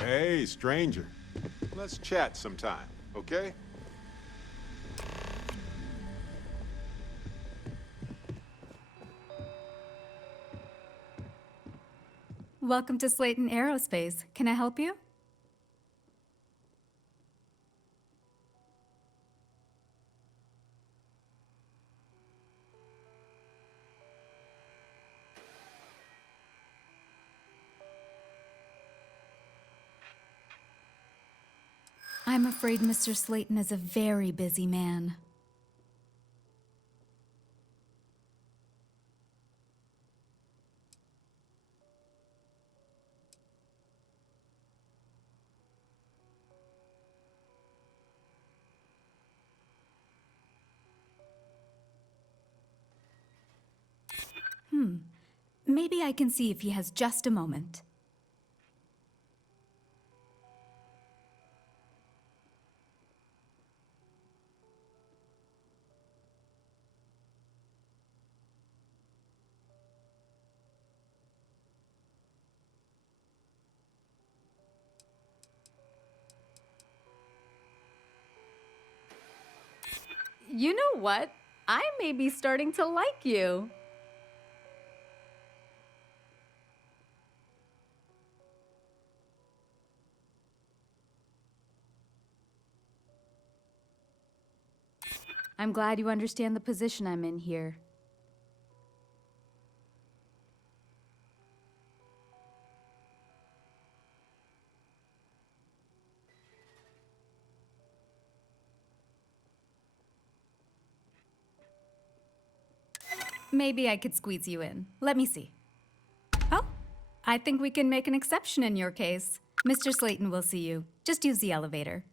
Hey, stranger. Let's chat sometime, okay? Welcome to Slayton Aerospace. Can I help you? I'm afraid Mr. Slayton is a very busy man. Maybe I can see if he has just a moment. You know what? I may be starting to like you. I'm glad you understand the position I'm in here. Maybe I could squeeze you in. Let me see. Oh, I think we can make an exception in your case. Mr. Slayton will see you. Just use the elevator.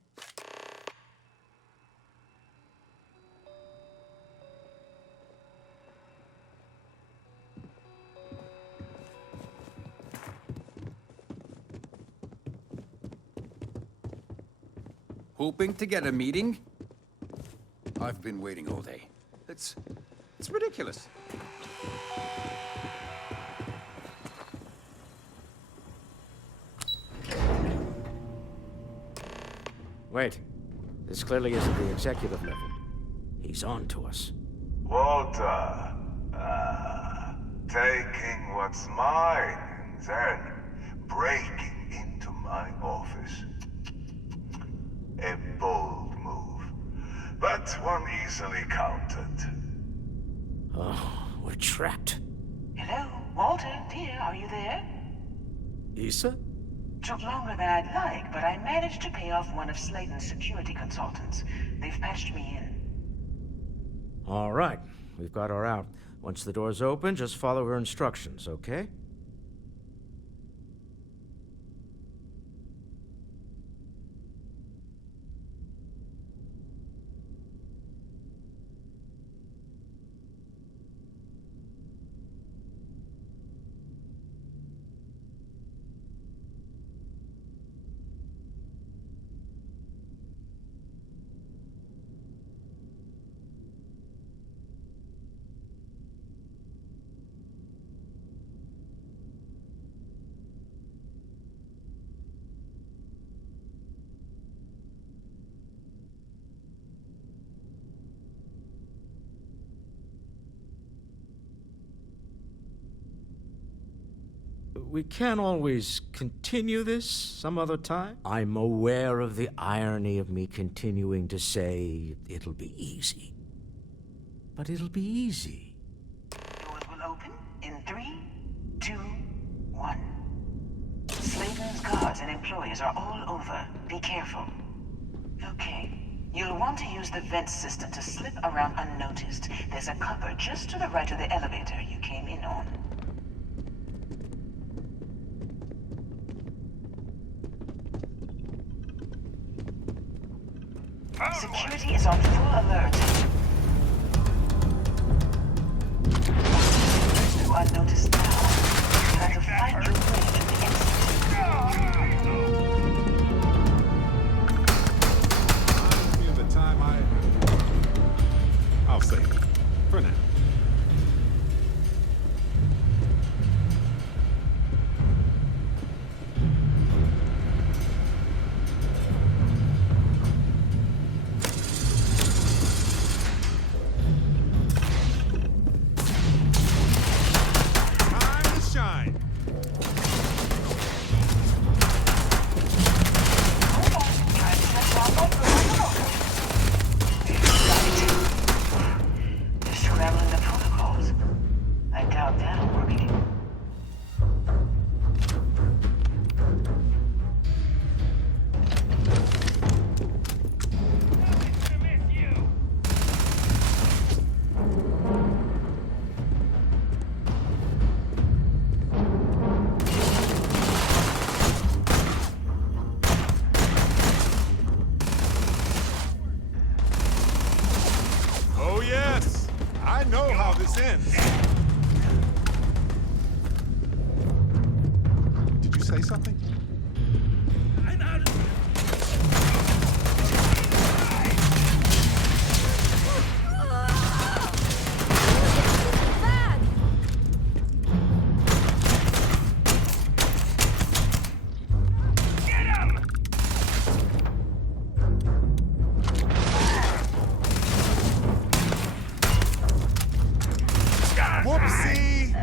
Hoping to get a meeting? I've been waiting all day. It's ridiculous. Wait. This clearly isn't the executive level. He's on to us. Walter, taking what's mine and then breaking into my office. A bold move, but one easily countered. Oh, we're trapped. Hello? Walter, dear, are you there? Issa? Took longer than I'd like, but I managed to pay off one of Slayton's security consultants. They've patched me in. All right, we've got her out. Once the door's open, just follow her instructions, okay? We can't always continue this some other time. I'm aware of the irony of me continuing to say it'll be easy. But it'll be easy. Doors will open in 3, 2, 1. Slayton's guards and employees are all over. Be careful. Okay. You'll want to use the vent system to slip around unnoticed. There's a cupboard just to the right of the elevator you came in on. Security is on full alert. To unnoticed now. You have to find your way to the exit. Reminds me of the time I'll save it. For now. Did you say something? Whoopsie!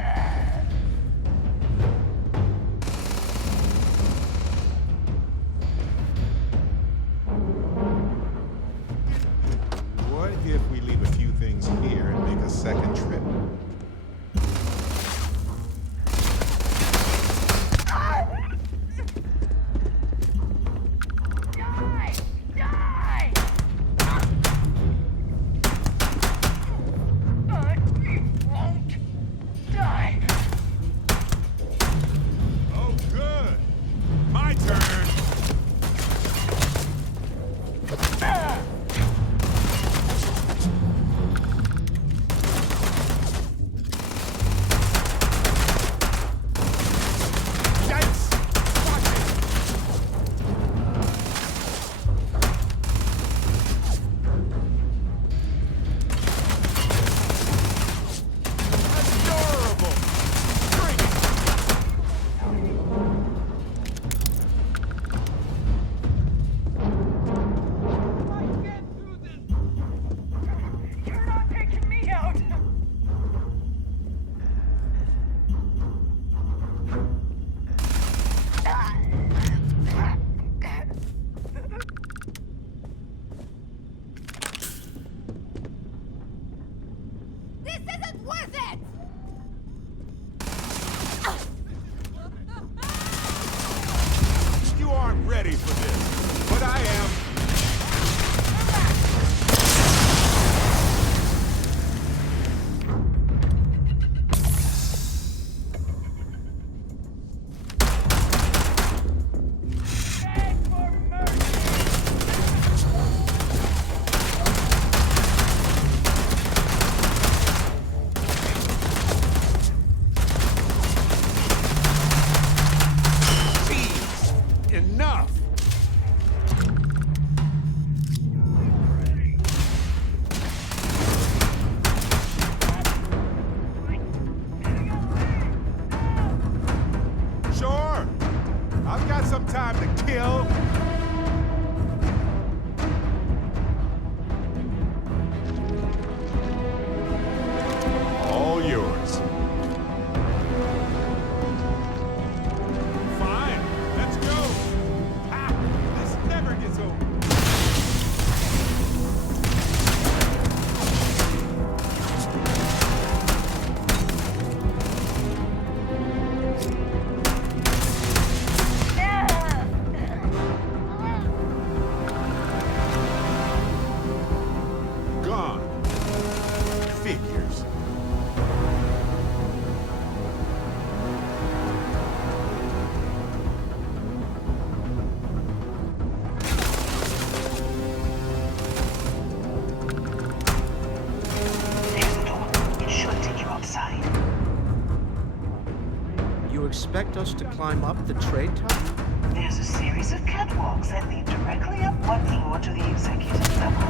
expect us to climb up the trade tower? There's a series of catwalks that lead directly up one floor to the executive level.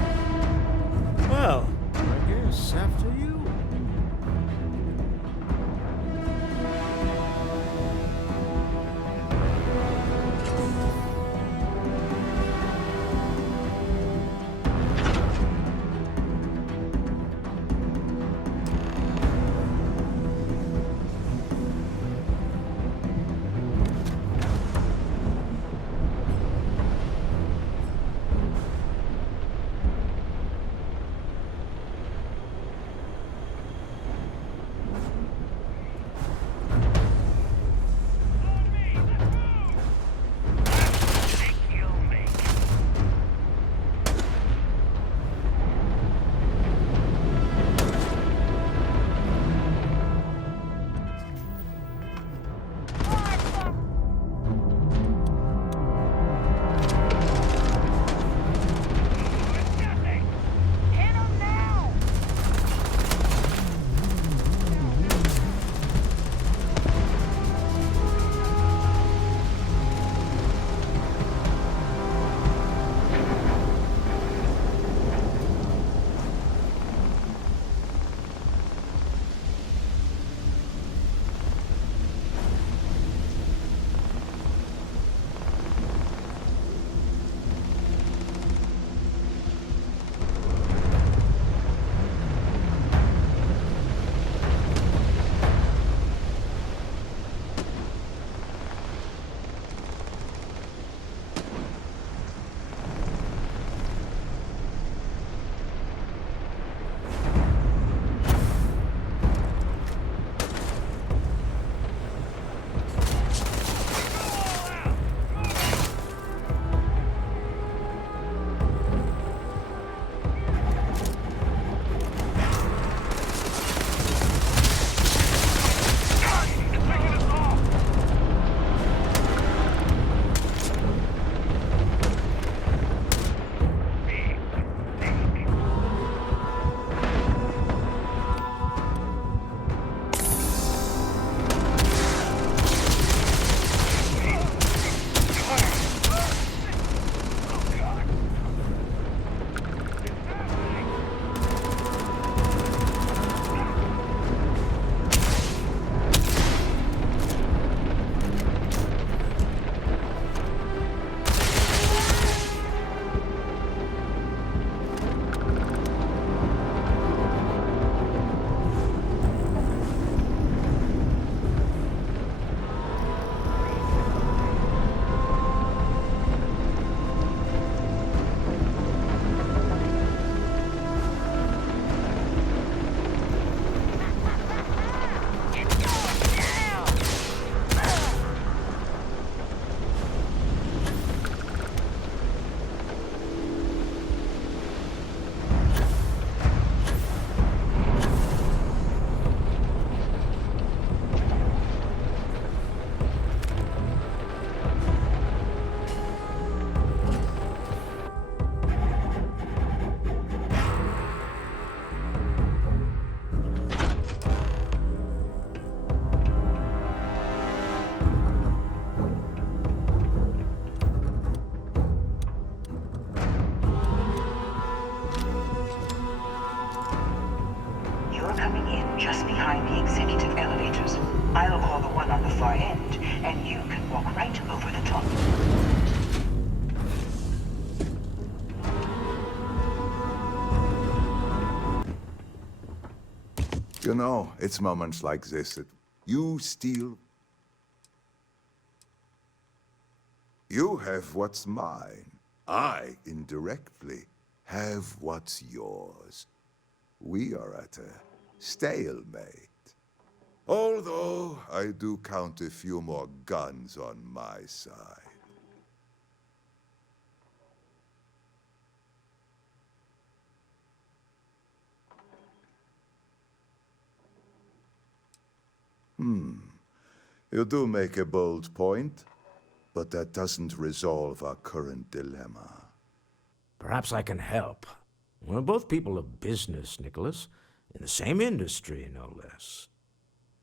Well, I guess after you. just behind the executive elevators. I'll call the one on the far end, and you can walk right over the top. You know, it's moments like this that you steal. You have what's mine. I, indirectly, have what's yours. We are at a stalemate. Although, I do count a few more guns on my side. You do make a bold point, but that doesn't resolve our current dilemma. Perhaps I can help. We're both people of business, Nicholas. In the same industry, no less.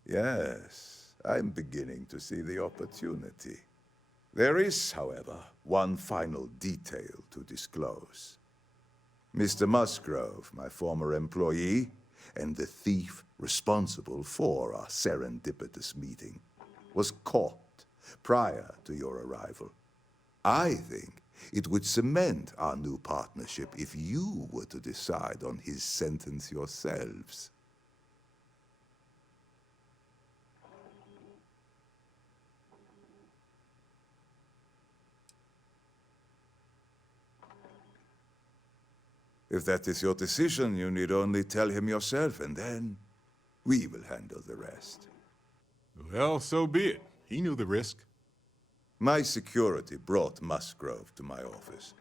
Yes, I'm beginning to see the opportunity. There is, however, one final detail to disclose. Mr. Musgrove, my former employee, and the thief responsible for our serendipitous meeting, was caught prior to your arrival. I think it would cement our new partnership if you were to decide on his sentence yourselves. If that is your decision, you need only tell him yourself, and then we will handle the rest. Well, so be it. He knew the risk. My security brought Musgrove to my office.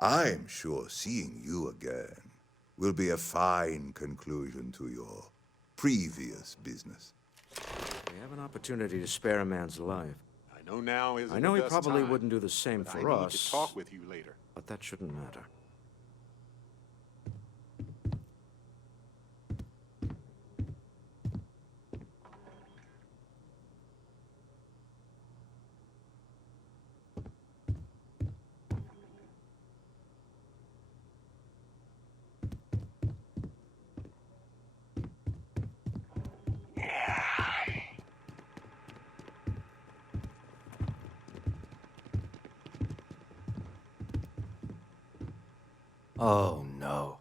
I'm sure seeing you again will be a fine conclusion to your previous business. We have an opportunity to spare a man's life. I know now isn't I know the he best probably time, wouldn't do the same but for I need us. to talk with you later. But that shouldn't matter. Oh no.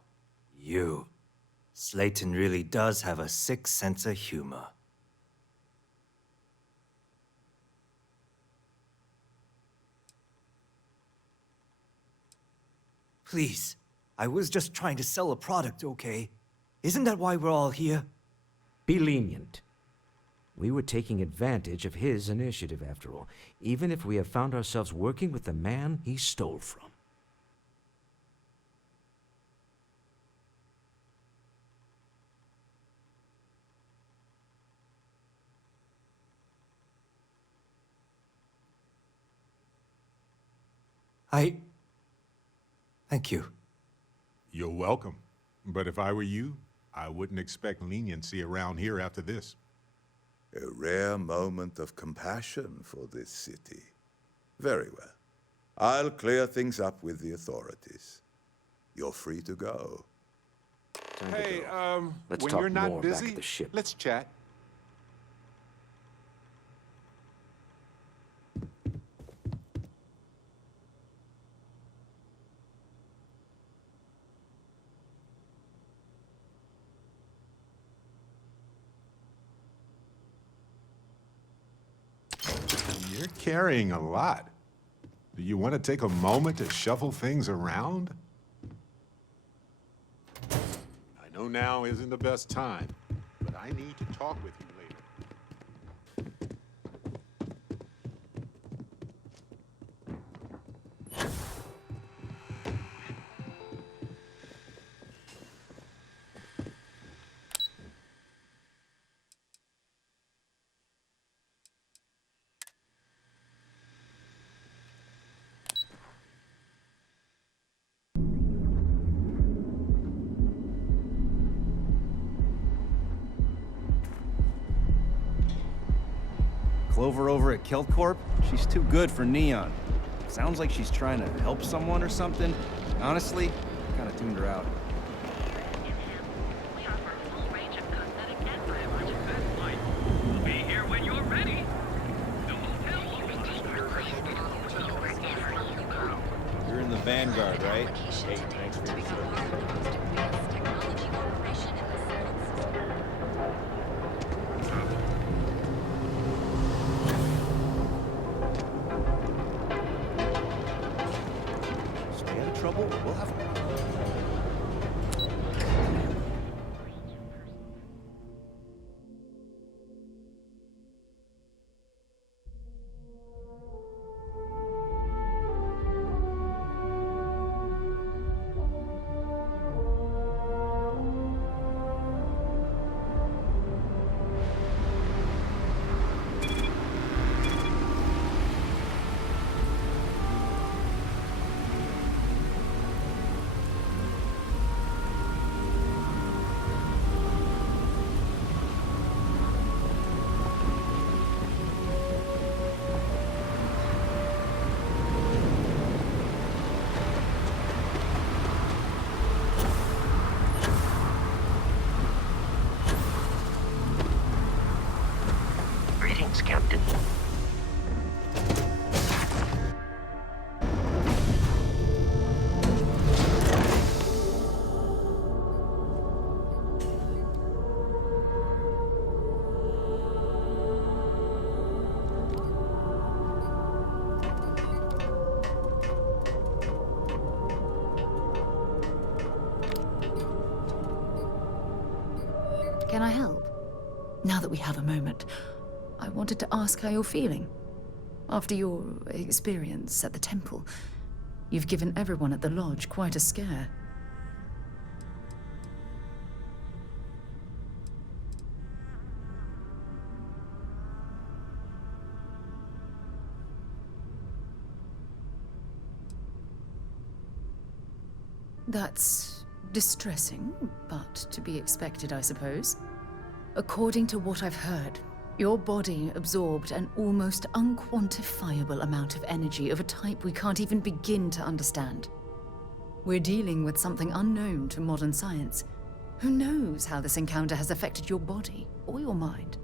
You. Slayton really does have a sick sense of humor. Please. I was just trying to sell a product, okay? Isn't that why we're all here? Be lenient. We were taking advantage of his initiative, after all, even if we have found ourselves working with the man he stole from. Thank you. You're welcome. But if I were you, I wouldn't expect leniency around here after this. A rare moment of compassion for this city. Very well. I'll clear things up with the authorities. You're free to go. Hey, Let's when talk you're not more back busy, at the ship. let's chat. You're carrying a lot. Do you want to take a moment to shuffle things around? I know now isn't the best time, but I need to talk with you later. Clover over at Keltcorp, she's too good for Neon. Sounds like she's trying to help someone or something. Honestly, I kinda tuned her out. We'll be here when you're ready. You're in the Vanguard, right? Hey, thanks for your service. Stay out of trouble, we'll have Can I help? Now that we have a moment, I wanted to ask how you're feeling. After your experience at the temple, you've given everyone at the lodge quite a scare. That's distressing, but to be expected, I suppose. According to what I've heard, your body absorbed an almost unquantifiable amount of energy of a type we can't even begin to understand. We're dealing with something unknown to modern science. Who knows how this encounter has affected your body or your mind?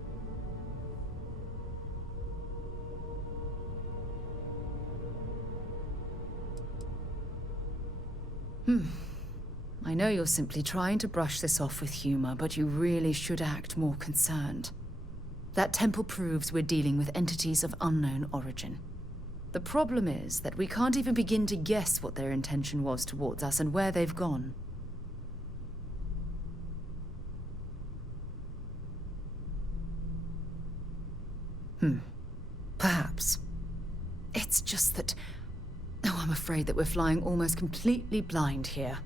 I know you're simply trying to brush this off with humor, but you really should act more concerned. That temple proves we're dealing with entities of unknown origin. The problem is that we can't even begin to guess what their intention was towards us and where they've gone. Perhaps. It's just that... Oh, I'm afraid that we're flying almost completely blind here.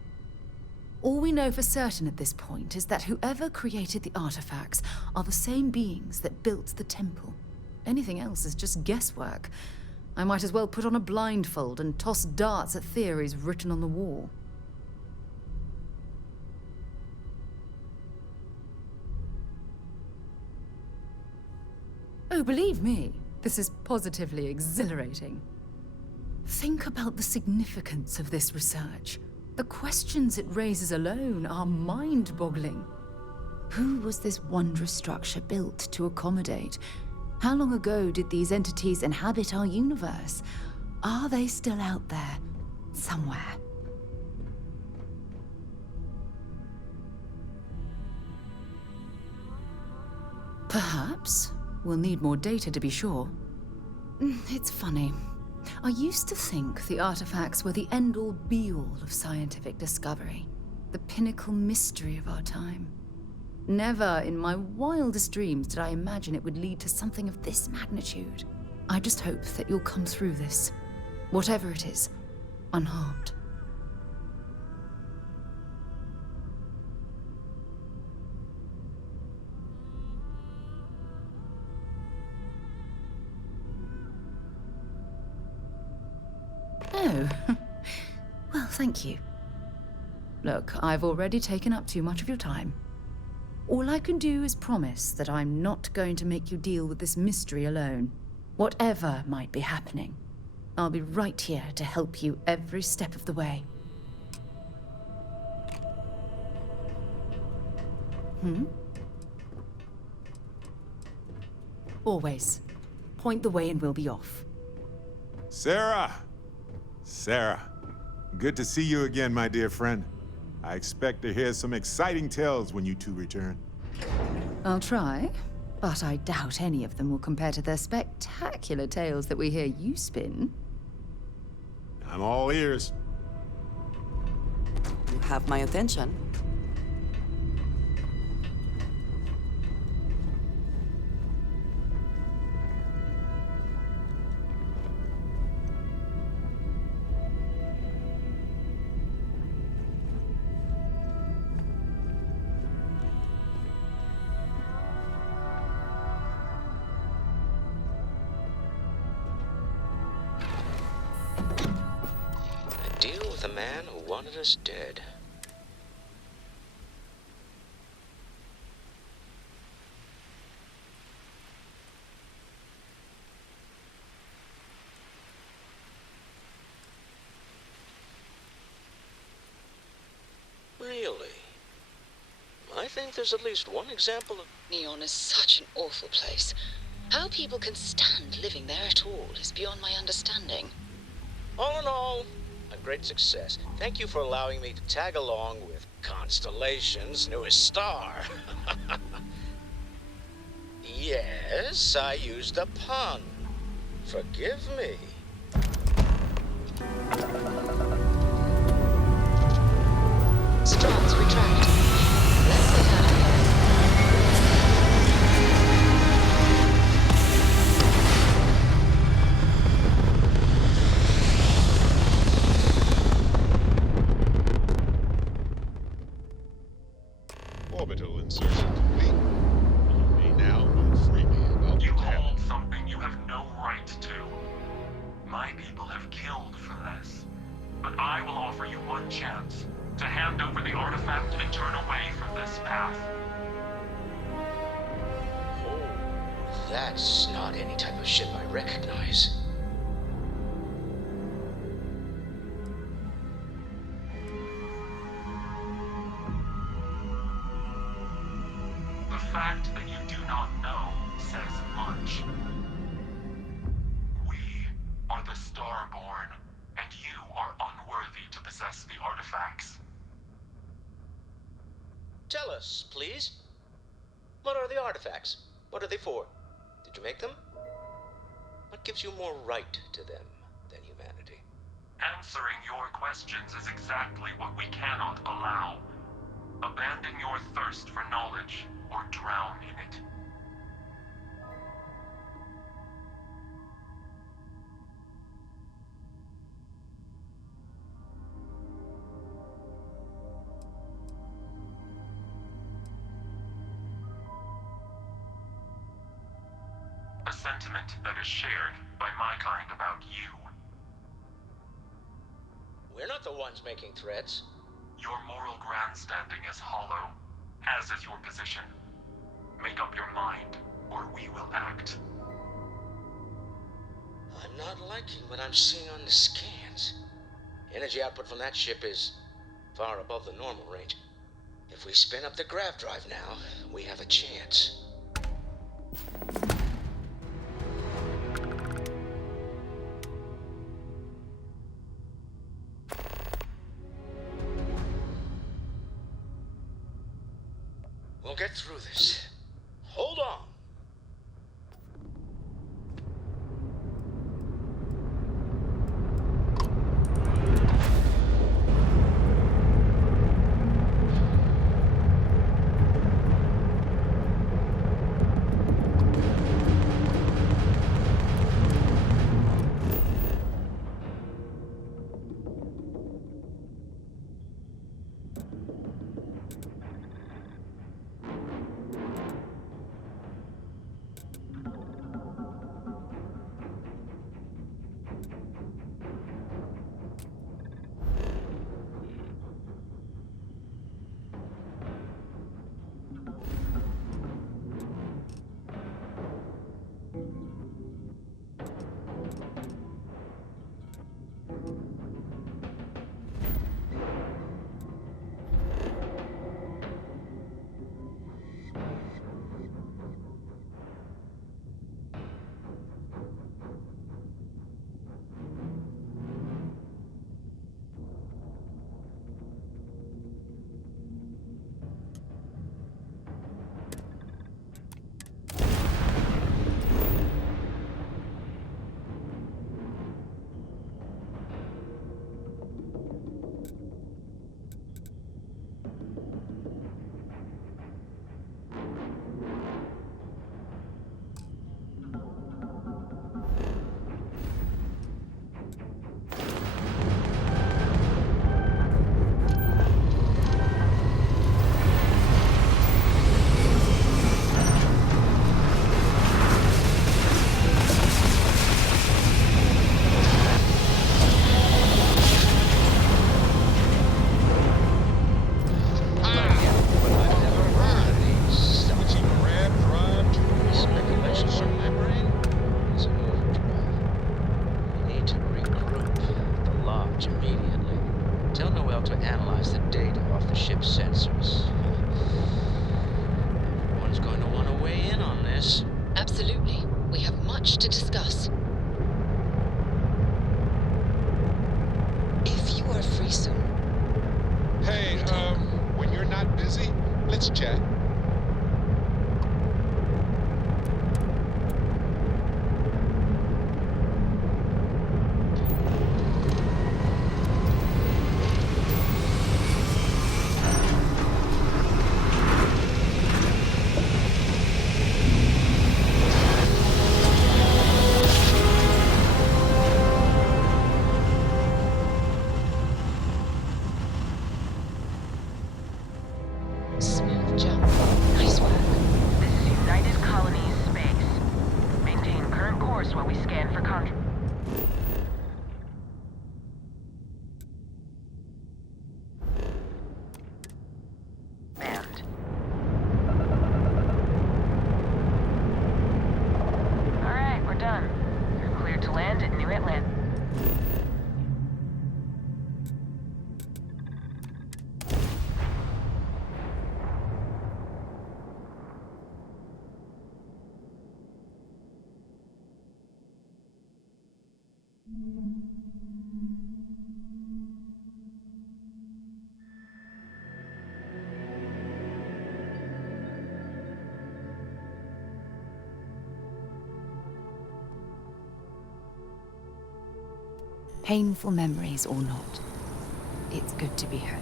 All we know for certain at this point is that whoever created the artifacts are the same beings that built the temple. Anything else is just guesswork. I might as well put on a blindfold and toss darts at theories written on the wall. Oh, believe me, this is positively exhilarating. Think about the significance of this research. The questions it raises alone are mind-boggling. Who was this wondrous structure built to accommodate? How long ago did these entities inhabit our universe? Are they still out there, somewhere? Perhaps. We'll need more data to be sure. It's funny. I used to think the artifacts were the end-all be-all of scientific discovery, the pinnacle mystery of our time. Never in my wildest dreams did I imagine it would lead to something of this magnitude. I just hope that you'll come through this, whatever it is, unharmed. Oh. Well, thank you. Look, I've already taken up too much of your time. All I can do is promise that I'm not going to make you deal with this mystery alone. Whatever might be happening, I'll be right here to help you every step of the way. Always. Point the way and we'll be off. Sarah! Sarah, good to see you again, my dear friend. I expect to hear some exciting tales when you two return. I'll try, but I doubt any of them will compare to the spectacular tales that we hear you spin. I'm all ears. You have my attention. The man who wanted us dead. Really? I think there's at least one example of... Neon is such an awful place. How people can stand living there at all is beyond my understanding. All in all, a great success. Thank you for allowing me to tag along with Constellation's newest star. Yes, I used a pun. Forgive me. Strands retract. Let's get out of here. orbital insertion complete. You may now move freely about You the cabin. hold something you have no right to. My people have killed for this. But I will offer you one chance to hand over the artifact and turn away from this path. Oh, that's not any type of ship I recognize. The fact that you do not know says much. We are the Starborn, and you are unworthy to possess the artifacts. Tell us, please. What are the artifacts? What are they for? Did you make them? What gives you more right to them than humanity? Answering your questions is exactly what we cannot allow. Abandon your thirst for knowledge, or drown in it. A sentiment that is shared by my kind about you. We're not the ones making threats. Your moral grandstanding is hollow, as is your position. Make up your mind, or we will act. I'm not liking what I'm seeing on the scans. Energy output from that ship is far above the normal range. If we spin up the grav drive now, we have a chance. We'll get through this. Hold on. Absolutely. We have much to discuss. If you are free soon. Hey, when you're not busy, let's chat. Smooth jump. while we scan for Manned. Alright, we're done. You're cleared to land at New Atlanta. Painful memories or not, it's good to be home.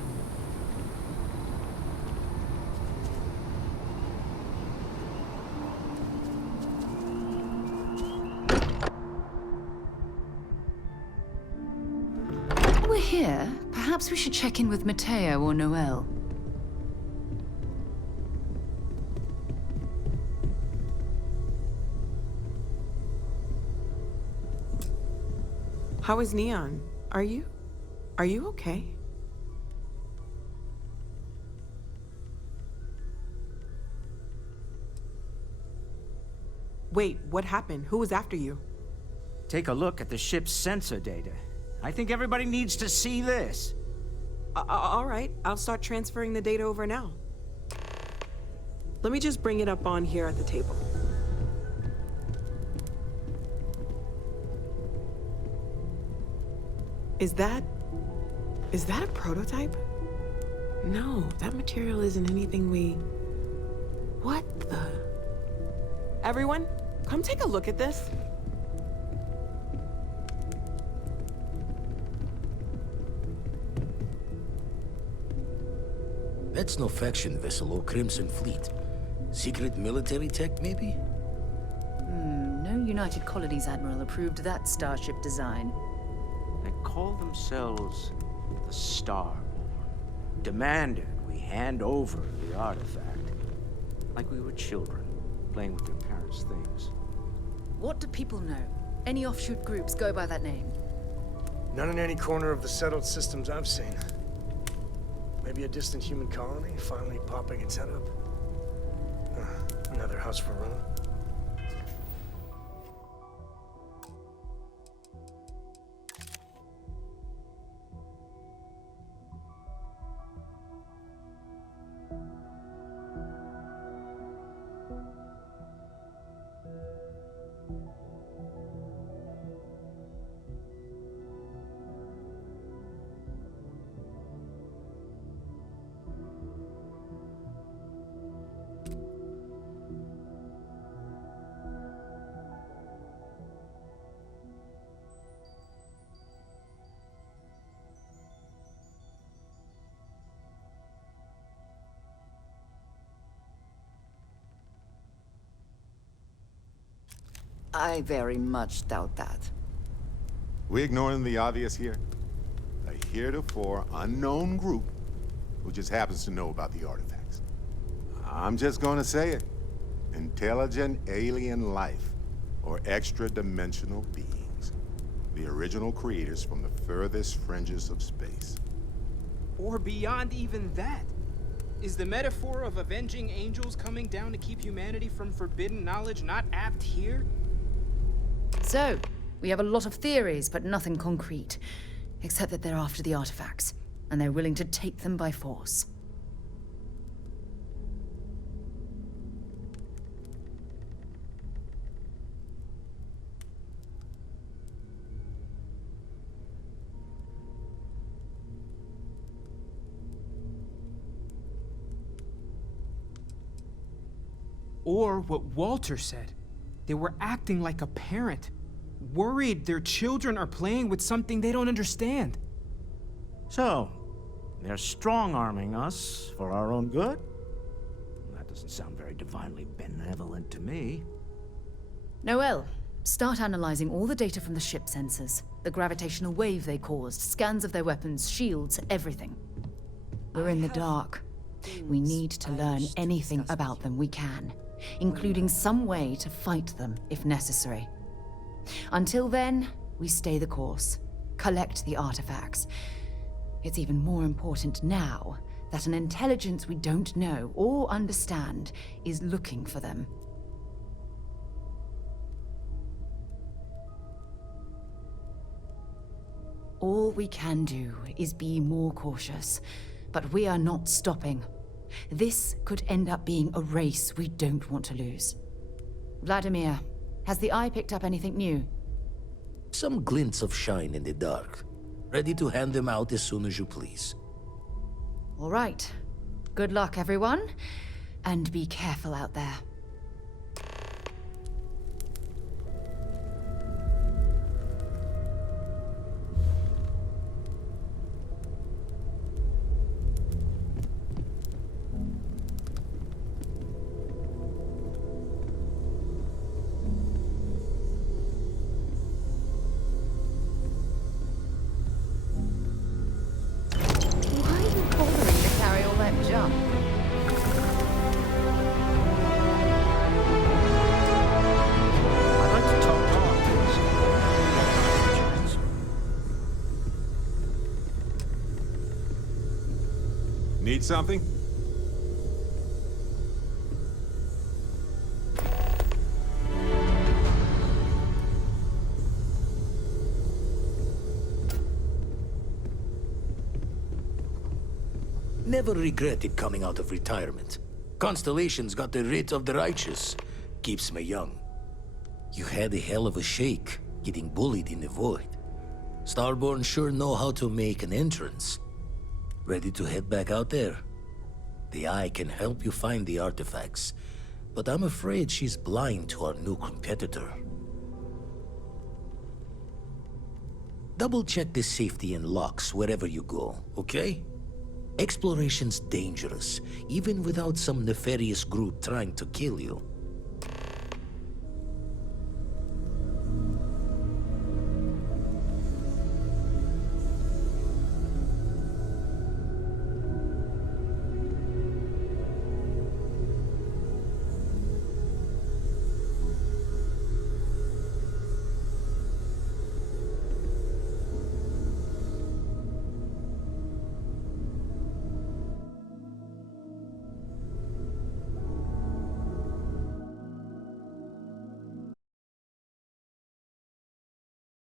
We're here. Perhaps we should check in with Mateo or Noel. How is Neon? Are you okay? Wait, what happened? Who was after you? Take a look at the ship's sensor data. I think everybody needs to see this. All right, I'll start transferring the data over now. Let me just bring it up on here at the table. Is that a prototype? No, that material isn't anything we... What the... Everyone, come take a look at this. That's no faction vessel or Crimson Fleet. Secret military tech, maybe? No United Colonies Admiral approved that starship design. They call themselves the Starborn. Demanded we hand over the artifact. Like we were children, playing with their parents' things. What do people know? Any offshoot groups go by that name? None in any corner of the settled systems I've seen. Maybe a distant human colony finally popping its head up. Another house for Rome. I very much doubt that. We ignoring the obvious here? A heretofore unknown group who just happens to know about the artifacts. I'm just gonna say it. Intelligent alien life, or extra-dimensional beings. The original creators from the furthest fringes of space. Or beyond even that. Is the metaphor of avenging angels coming down to keep humanity from forbidden knowledge not apt here? So, we have a lot of theories, but nothing concrete. Except that they're after the artifacts, and they're willing to take them by force. Or what Walter said. They were acting like a parent. Worried their children are playing with something they don't understand. So, they're strong-arming us for our own good? That doesn't sound very divinely benevolent to me. Noel, start analyzing all the data from the ship sensors. The gravitational wave they caused, scans of their weapons, shields, everything. We're in the dark. We need to learn anything about them we can, including some way to fight them if necessary. Until then, we stay the course. Collect the artifacts. It's even more important now that an intelligence we don't know or understand is looking for them. All we can do is be more cautious, but we are not stopping. This could end up being a race we don't want to lose. Vladimir, has the Eye picked up anything new? Some glints of shine in the dark. Ready to hand them out as soon as you please. All right. Good luck, everyone. And be careful out there. Need something? Never regretted coming out of retirement. Constellation's got the writ of the righteous. Keeps me young. You had a hell of a shake, getting bullied in the void. Starborn sure know how to make an entrance. Ready to head back out there? The Eye can help you find the artifacts, but I'm afraid she's blind to our new competitor. Double-check the safety and locks wherever you go, okay? Exploration's dangerous, even without some nefarious group trying to kill you.